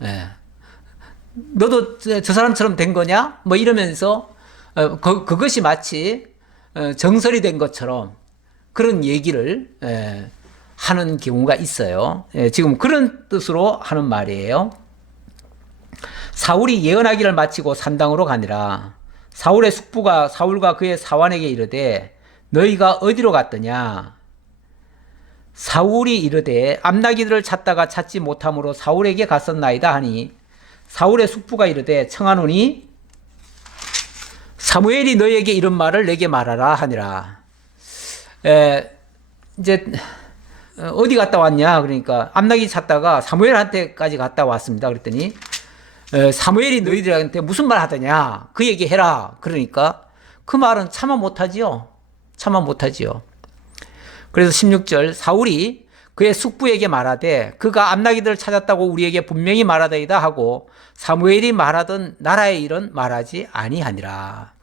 너도 저 사람처럼 된 거냐? 이러면서 그것이 마치 정설이 된 것처럼 그런 얘기를 하는 경우가 있어요. 지금 그런 뜻으로 하는 말이에요. 사울이 예언하기를 마치고 산당으로 가니라. 사울의 숙부가 사울과 그의 사환에게 이르되 너희가 어디로 갔더냐? 사울이 이르되 암나기들을 찾다가 찾지 못함으로 사울에게 갔었나이다 하니 사울의 숙부가 이르되 청하노니 사무엘이 너희에게 이런 말을 내게 말하라 하니라. 이제 어디 갔다 왔냐? 그러니까 암나기 찾다가 사무엘한테까지 갔다 왔습니다. 그랬더니 사무엘이 너희들한테 무슨 말 하더냐? 그 얘기 해라. 그러니까 그 말은 차마 못하지요. 차마 못하지요. 그래서 16절 사울이 그의 숙부에게 말하되 그가 암나기들을 찾았다고 우리에게 분명히 말하더이다 하고 사무엘이 말하던 나라의 일은 말하지 아니하니라.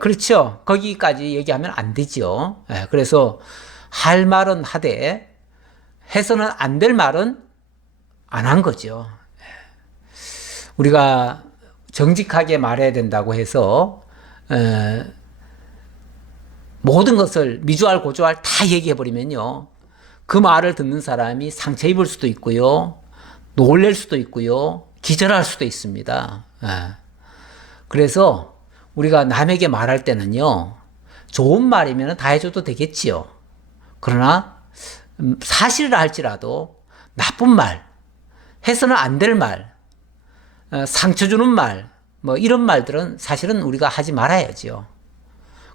그렇죠. 거기까지 얘기하면 안 되죠. 그래서 할 말은 하되 해서는 안 될 말은 안 한 거죠. 우리가 정직하게 말해야 된다고 해서 모든 것을 미주알 고주알 다 얘기해버리면요. 그 말을 듣는 사람이 상처 입을 수도 있고요. 놀랄 수도 있고요. 기절할 수도 있습니다. 그래서 우리가 남에게 말할 때는요, 좋은 말이면 다 해줘도 되겠지요. 그러나 사실을 할지라도 나쁜 말, 해서는 안 될 말, 상처 주는 말, 뭐 이런 말들은 사실은 우리가 하지 말아야죠.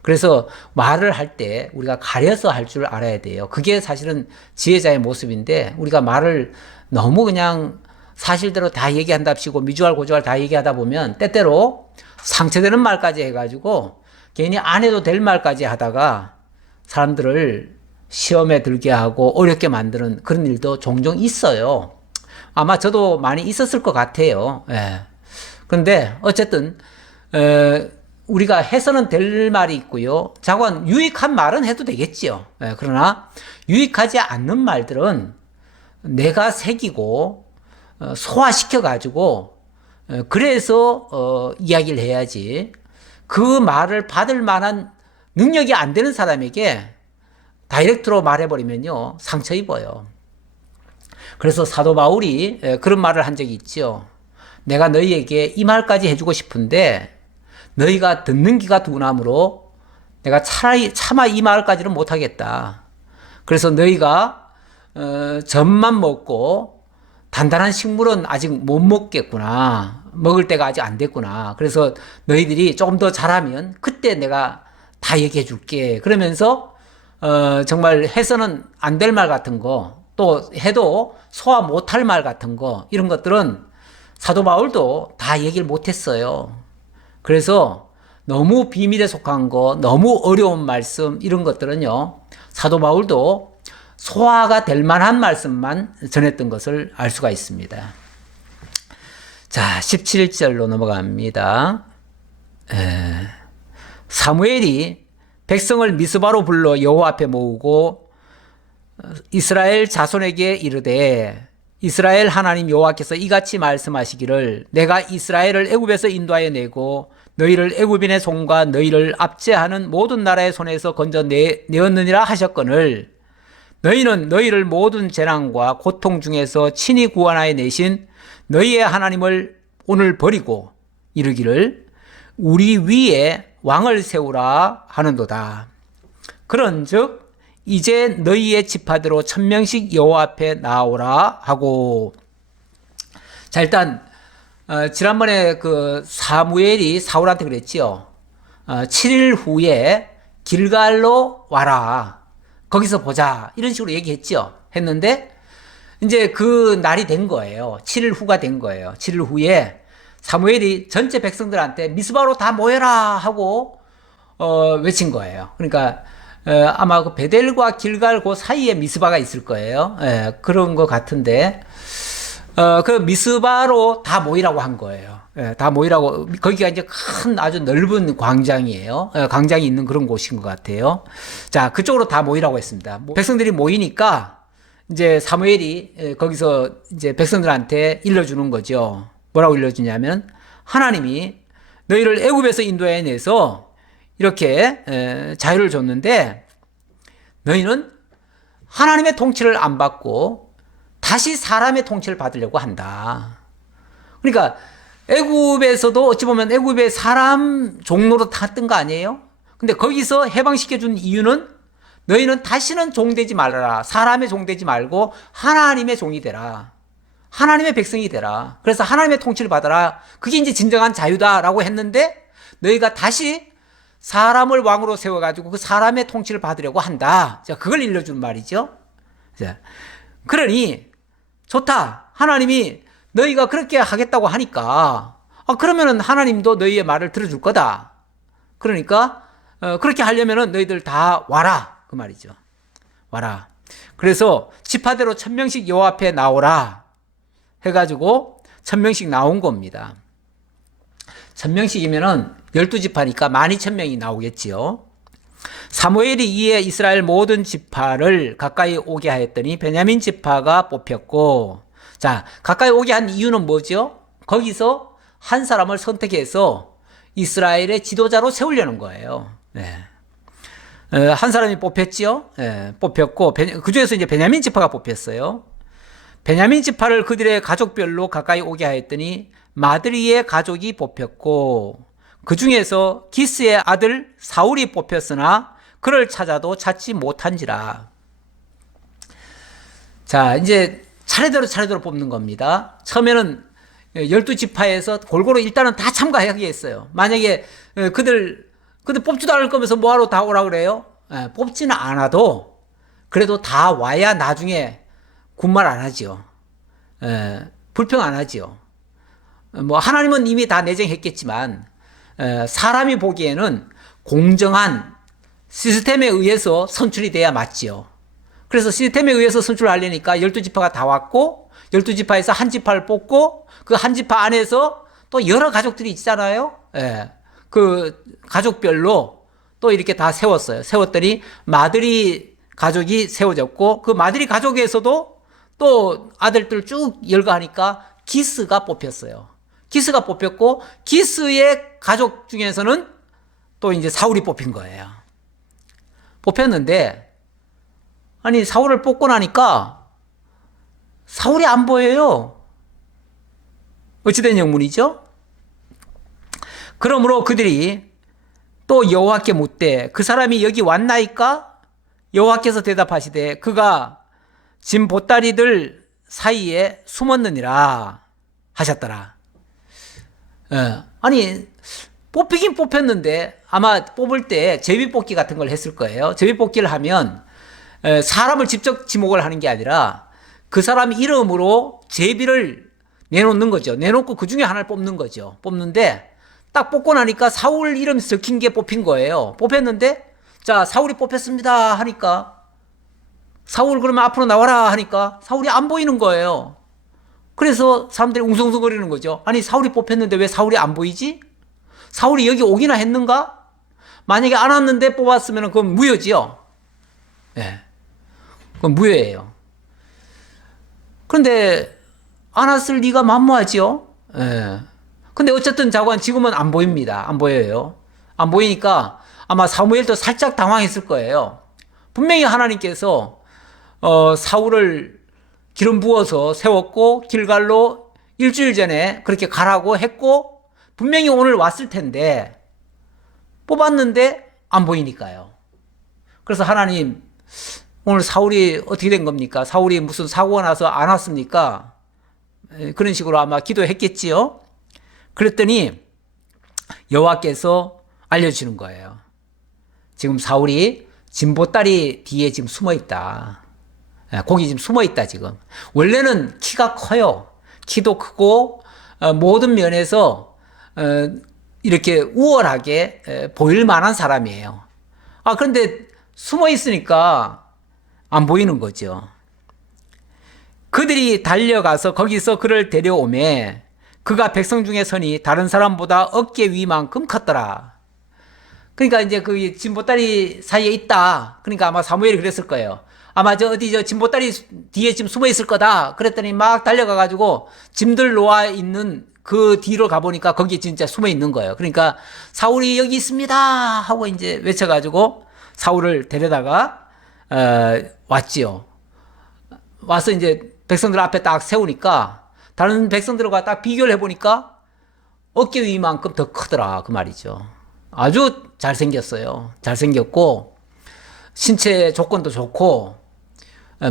그래서 말을 할 때 우리가 가려서 할 줄 알아야 돼요. 그게 사실은 지혜자의 모습인데, 우리가 말을 너무 그냥 사실대로 다 얘기한답시고 미주알 고주알 다 얘기하다 보면 때때로 상처되는 말까지 해가지고 괜히 안 해도 될 말까지 하다가 사람들을 시험에 들게 하고 어렵게 만드는 그런 일도 종종 있어요. 아마 저도 많이 있었을 것 같아요. 예. 그런데 어쨌든 우리가 해서는 될 말이 있고요. 자관 유익한 말은 해도 되겠지요. 예. 그러나 유익하지 않는 말들은 내가 새기고 소화시켜 가지고 그래서 이야기를 해야지, 그 말을 받을 만한 능력이 안 되는 사람에게 다이렉트로 말해버리면요 상처 입어요. 그래서 사도 바울이 그런 말을 한 적이 있죠. 내가 너희에게 이 말까지 해주고 싶은데 너희가 듣는 귀가 둔함으로 내가 차마 이 말까지는 못하겠다. 그래서 너희가 젖만 먹고 단단한 식물은 아직 못 먹겠구나. 먹을 때가 아직 안 됐구나. 그래서 너희들이 조금 더 잘하면 그때 내가 다 얘기해 줄게. 그러면서 정말 해서는 안 될 말 같은 거, 또 해도 소화 못할 말 같은 거, 이런 것들은 사도 바울도 다 얘기를 못했어요. 그래서 너무 비밀에 속한 거, 너무 어려운 말씀, 이런 것들은요 사도 바울도 소화가 될 만한 말씀만 전했던 것을 알 수가 있습니다. 자, 17절로 넘어갑니다. 사무엘이 백성을 미스바로 불러 여호와 앞에 모으고 이스라엘 자손에게 이르되, 이스라엘 하나님 여호와께서 이같이 말씀하시기를 내가 이스라엘을 애굽에서 인도하여 내고 너희를 애굽인의 손과 너희를 압제하는 모든 나라의 손에서 건져 내었느니라 하셨거늘, 너희는 너희를 모든 재난과 고통 중에서 친히 구원하여 내신 너희의 하나님을 오늘 버리고 이르기를 우리 위에 왕을 세우라 하는도다. 그런즉 이제 너희의 지파대로 1000명씩 여호와 앞에 나오라 하고. 자, 일단 지난번에 그 사무엘이 사울한테 그랬지요. 7일 후에 길갈로 와라. 거기서 보자. 이런 식으로 얘기했죠. 했는데 이제 그 날이 된 거예요. 7일 후가 된 거예요. 7일 후에 사무엘이 전체 백성들한테 미스바로 다 모여라 하고 외친 거예요. 그러니까 아마 그 베델과 길갈 그 사이에 미스바가 있을 거예요. 그런 것 같은데 그 미스바로 다 모이라고 한 거예요. 다 모이라고. 거기가 이제 큰 아주 넓은 광장이에요. 광장이 있는 그런 곳인 것 같아요. 자, 그쪽으로 다 모이라고 했습니다. 백성들이 모이니까 이제 사무엘이 거기서 이제 백성들한테 일러주는 거죠. 뭐라고 일러주냐면, 하나님이 너희를 애굽에서 인도해 내서 이렇게 자유를 줬는데 너희는 하나님의 통치를 안 받고 다시 사람의 통치를 받으려고 한다. 그러니까 애굽에서도 어찌 보면 애굽의 사람 종로로 탔던 거 아니에요? 근데 거기서 해방시켜 준 이유는 너희는 다시는 종되지 말아라. 사람의 종되지 말고 하나님의 종이 되라. 하나님의 백성이 되라. 그래서 하나님의 통치를 받아라. 그게 이제 진정한 자유다라고 했는데 너희가 다시 사람을 왕으로 세워가지고 그 사람의 통치를 받으려고 한다. 자, 그걸 일러주는 말이죠. 자, 그러니 좋다. 하나님이 너희가 그렇게 하겠다고 하니까 그러면은 하나님도 너희의 말을 들어줄 거다. 그러니까 그렇게 하려면은 너희들 다 와라. 그 말이죠. 와라. 그래서 지파대로 1000명씩 여호와 앞에 나오라 해가지고 1000명씩 나온 겁니다. 1000명씩이면은 12지파니까 12000명이 나오겠지요. 사무엘이 이에 이스라엘 모든 지파를 가까이 오게 하였더니 베냐민 지파가 뽑혔고, 자, 가까이 오게 한 이유는 뭐죠? 거기서 한 사람을 선택해서 이스라엘의 지도자로 세우려는 거예요. 네. 한 사람이 뽑혔지요. 네, 뽑혔고 그 중에서 이제 베냐민 지파가 뽑혔어요. 베냐민 지파를 그들의 가족별로 가까이 오게 하였더니 마드리의 가족이 뽑혔고, 그 중에서 기스의 아들 사울이 뽑혔으나 그를 찾아도 찾지 못한지라. 자, 이제 차례대로 뽑는 겁니다. 처음에는 12지파에서 골고루 일단은 다 참가하게 했어요. 만약에 그들 뽑지도 않을 거면서 뭐하러 다 오라 그래요? 뽑지는 않아도 그래도 다 와야 나중에 군말 안 하지요. 불평 안 하지요. 뭐 하나님은 이미 다 내정했겠지만 사람이 보기에는 공정한 시스템에 의해서 선출이 돼야 맞지요. 그래서 시스템에 의해서 선출하려니까 12지파가 다 왔고 12지파에서 한 지파를 뽑고 그 한 지파 안에서 또 여러 가족들이 있잖아요. 그 가족별로 또 이렇게 다 세웠어요. 세웠더니 마드리 가족이 세워졌고 그 마드리 가족에서도 또 아들들 쭉 열거하니까 기스가 뽑혔어요. 기스가 뽑혔고 기스의 가족 중에서는 또 이제 사울이 뽑힌 거예요. 뽑혔는데 아니 사울을 뽑고 나니까 사울이 안 보여요. 어찌된 영문이죠? 그러므로 그들이 또 여호와께 묻되 그 사람이 여기 왔나이까? 여호와께서 대답하시되 그가 짐 보따리들 사이에 숨었느니라 하셨더라. 아니 뽑히긴 뽑혔는데 아마 뽑을 때 제비뽑기 같은 걸 했을 거예요. 제비뽑기를 하면 사람을 직접 지목을 하는 게 아니라 그 사람 이름으로 제비를 내놓는 거죠. 내놓고 그 중에 하나를 뽑는 거죠. 뽑는데 딱 뽑고 나니까 사울 이름 적힌 게 뽑힌 거예요. 뽑혔는데 자 사울이 뽑혔습니다 하니까 사울 그러면 앞으로 나와라 하니까 사울이 안 보이는 거예요. 그래서 사람들이 웅성웅성거리는 거죠. 아니 사울이 뽑혔는데 왜 사울이 안 보이지? 사울이 여기 오기나 했는가? 만약에 안 왔는데 뽑았으면 그건 무효지요. 그건 무효예요. 그런데 안 왔을 리가 만무하지요. 근데 어쨌든 자관 지금은 안 보입니다. 안 보여요. 안 보이니까 아마 사무엘도 살짝 당황했을 거예요. 분명히 하나님께서 사울을 기름 부어서 세웠고 길갈로 일주일 전에 그렇게 가라고 했고 분명히 오늘 왔을 텐데 뽑았는데 안 보이니까요. 그래서 하나님 오늘 사울이 어떻게 된 겁니까? 사울이 무슨 사고가 나서 안 왔습니까? 그런 식으로 아마 기도했겠지요. 그랬더니 여호와께서 알려주는 거예요. 지금 사울이 진보다리 뒤에 지금 숨어 있다. 거기 지금 숨어 있다 지금. 원래는 키가 커요. 키도 크고 모든 면에서 이렇게 우월하게 보일 만한 사람이에요. 그런데 숨어 있으니까 안 보이는 거죠. 그들이 달려가서 거기서 그를 데려오매 그가 백성 중에 서니 다른 사람보다 어깨 위만큼 컸더라. 그러니까 이제 그 진보다리 사이에 있다. 그러니까 아마 사무엘이 그랬을 거예요. 아마 저 진보다리 뒤에 지금 숨어 있을 거다. 그랬더니 막 달려가가지고 짐들 놓아 있는 그 뒤로 가보니까 거기 진짜 숨어 있는 거예요. 그러니까 사울이 여기 있습니다 하고 이제 외쳐가지고 사울을 데려다가 왔지요. 와서 이제 백성들 앞에 딱 세우니까 다른 백성들과 딱 비교를 해보니까 어깨 위만큼 더 크더라 그 말이죠. 아주 잘생겼어요. 잘생겼고 신체 조건도 좋고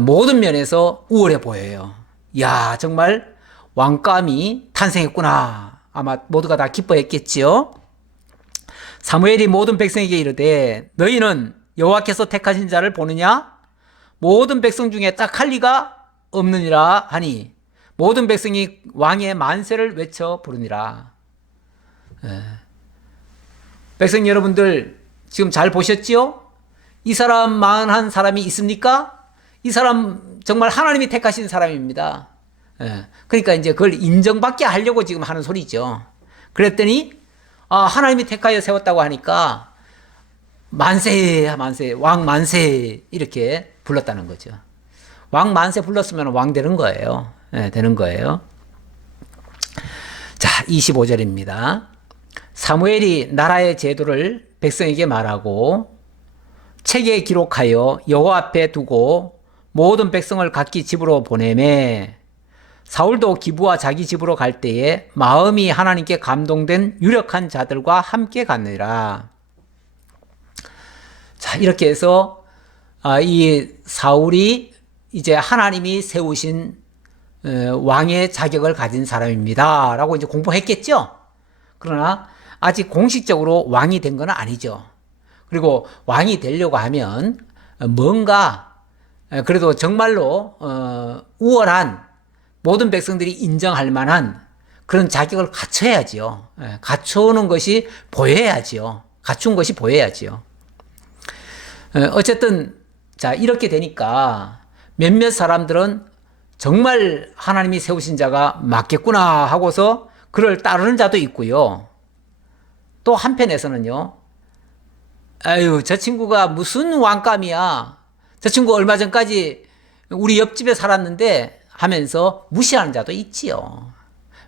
모든 면에서 우월해 보여요. 이야 정말 왕감이 탄생했구나. 아마 모두가 다 기뻐했겠지요. 사무엘이 모든 백성에게 이르되 너희는 여호와께서 택하신 자를 보느냐? 모든 백성 중에 딱 할 리가 없느니라 하니 모든 백성이 왕의 만세를 외쳐 부르니라. 백성 여러분들 지금 잘 보셨지요? 이 사람만한 사람이 있습니까? 이 사람 정말 하나님이 택하신 사람입니다. 그러니까 이제 그걸 인정받게 하려고 지금 하는 소리죠. 그랬더니 하나님이 택하여 세웠다고 하니까 만세 만세 왕 만세 이렇게 불렀다는 거죠. 왕 만세 불렀으면 왕 되는 거예요. 되는 거예요. 자 25절입니다. 사무엘이 나라의 제도를 백성에게 말하고 책에 기록하여 여호와 앞에 두고 모든 백성을 각기 집으로 보내매 사울도 기브와 자기 집으로 갈 때에 마음이 하나님께 감동된 유력한 자들과 함께 갔느니라. 자, 이렇게 해서 이 사울이 이제 하나님이 세우신 왕의 자격을 가진 사람입니다 라고 이제 공부했겠죠. 그러나 아직 공식적으로 왕이 된 건 아니죠. 그리고 왕이 되려고 하면 뭔가 그래도 정말로 우월한 모든 백성들이 인정할 만한 그런 자격을 갖춰야지요. 갖추는 것이 보여야지요. 갖춘 것이 보여야지요. 어쨌든 자, 이렇게 되니까 몇몇 사람들은 정말 하나님이 세우신 자가 맞겠구나 하고서 그를 따르는 자도 있고요. 또 한편에서는요, 아유, 저 친구가 무슨 왕감이야. 저 친구 얼마 전까지 우리 옆집에 살았는데 하면서 무시하는 자도 있지요.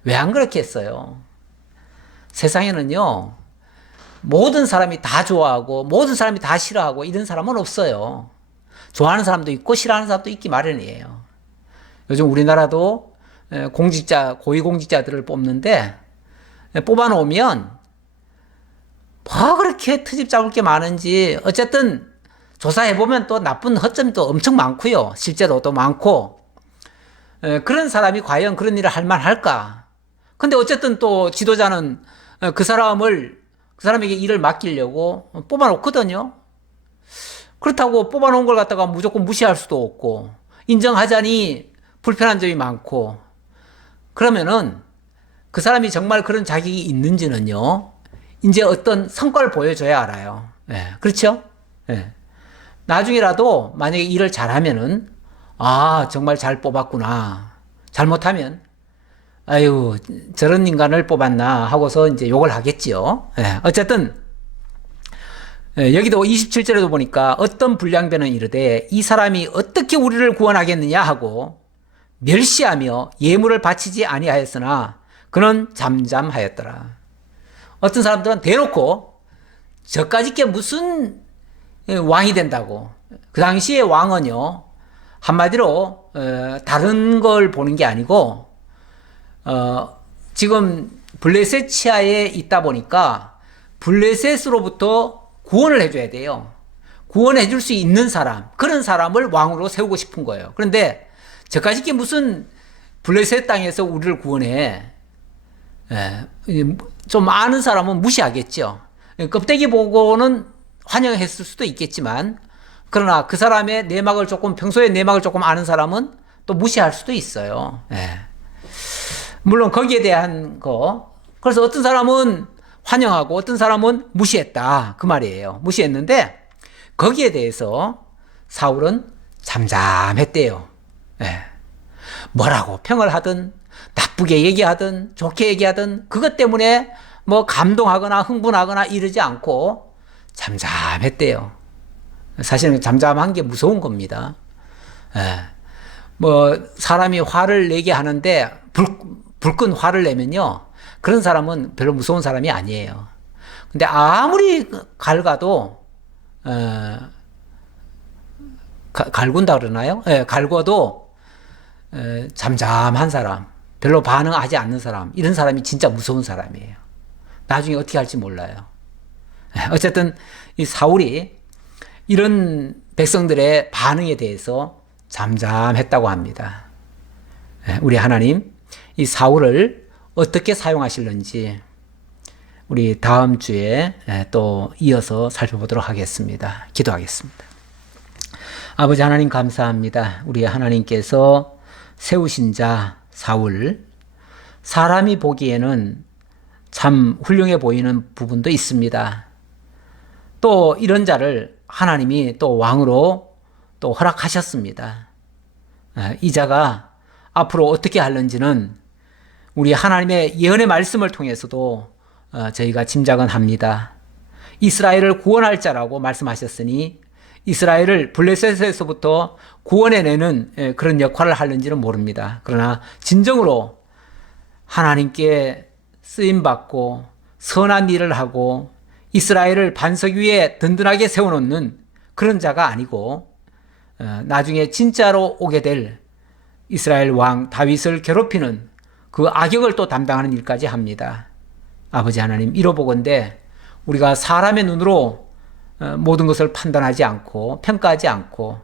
왜 안 그렇게 했어요? 세상에는요, 모든 사람이 다 좋아하고 모든 사람이 다 싫어하고 이런 사람은 없어요. 좋아하는 사람도 있고 싫어하는 사람도 있기 마련이에요. 요즘 우리나라도 고위공직자들을 뽑는데 뽑아놓으면 뭐 그렇게 트집 잡을 게 많은지 어쨌든 조사해보면 또 나쁜 허점도 엄청 많고요. 실제로 또 많고 그런 사람이 과연 그런 일을 할 만할까? 근데 어쨌든 또 지도자는 그 사람에게 일을 맡기려고 뽑아놓거든요. 그렇다고 뽑아놓은 걸 갖다가 무조건 무시할 수도 없고 인정하자니 불편한 점이 많고 그러면은 그 사람이 정말 그런 자격이 있는지는요. 이제 어떤 성과를 보여줘야 알아요. 네, 그렇죠? 네. 나중에라도 만약에 일을 잘하면은 정말 잘 뽑았구나. 잘못하면 아유 저런 인간을 뽑았나 하고서 이제 욕을 하겠지요. 네, 어쨌든 여기도 27절에도 보니까 어떤 불량배는 이르되 이 사람이 어떻게 우리를 구원하겠느냐 하고 멸시하며 예물을 바치지 아니하였으나 그는 잠잠하였더라. 어떤 사람들은 대놓고 저까짓 게 무슨 왕이 된다고. 그 당시에 왕은요 한마디로 다른 걸 보는 게 아니고 지금 블레셋 치하에 있다 보니까 블레셋으로부터 구원을 해줘야 돼요. 구원해 줄 수 있는 사람, 그런 사람을 왕으로 세우고 싶은 거예요. 그런데 저까짓 게 무슨 블레셋 땅에서 우리를 구원해. 좀 아는 사람은 무시하겠죠. 껍데기 보고는 환영했을 수도 있겠지만 그러나 그 사람의 내막을 평소에 내막을 조금 아는 사람은 또 무시할 수도 있어요. 물론 거기에 대한 그래서 어떤 사람은 환영하고 어떤 사람은 무시했다 그 말이에요. 무시했는데 거기에 대해서 사울은 잠잠했대요. 뭐라고 평을 하든 나쁘게 얘기하든 좋게 얘기하든 그것 때문에 뭐 감동하거나 흥분하거나 이러지 않고 잠잠했대요. 사실은 잠잠한 게 무서운 겁니다. 뭐 사람이 화를 내게 하는데 불끈 화를 내면요 그런 사람은 별로 무서운 사람이 아니에요. 근데 아무리 갈가도 갈군다 그러나요? 갈궈도 잠잠한 사람, 별로 반응하지 않는 사람, 이런 사람이 진짜 무서운 사람이에요. 나중에 어떻게 할지 몰라요. 어쨌든 이 사울이 이런 백성들의 반응에 대해서 잠잠했다고 합니다. 우리 하나님 이 사울을 어떻게 사용하실는지 우리 다음 주에 또 이어서 살펴보도록 하겠습니다. 기도하겠습니다. 아버지 하나님 감사합니다. 우리 하나님께서 세우신 자 사울, 사람이 보기에는 참 훌륭해 보이는 부분도 있습니다. 또 이런 자를 하나님이 또 왕으로 또 허락하셨습니다. 이 자가 앞으로 어떻게 하는지는 우리 하나님의 예언의 말씀을 통해서도 저희가 짐작은 합니다. 이스라엘을 구원할 자라고 말씀하셨으니 이스라엘을 블레셋에서부터 구원해내는 그런 역할을 하는지는 모릅니다. 그러나 진정으로 하나님께 쓰임받고 선한 일을 하고 이스라엘을 반석 위에 든든하게 세워놓는 그런 자가 아니고 나중에 진짜로 오게 될 이스라엘 왕 다윗을 괴롭히는 그 악역을 또 담당하는 일까지 합니다. 아버지 하나님, 이러보건대 우리가 사람의 눈으로 모든 것을 판단하지 않고 평가하지 않고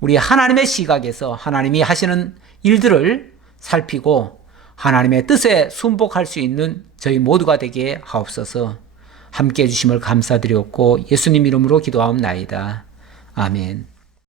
우리 하나님의 시각에서 하나님이 하시는 일들을 살피고 하나님의 뜻에 순복할 수 있는 저희 모두가 되게 하옵소서. 함께 해주심을 감사드렸고 예수님 이름으로 기도하옵나이다. 아멘.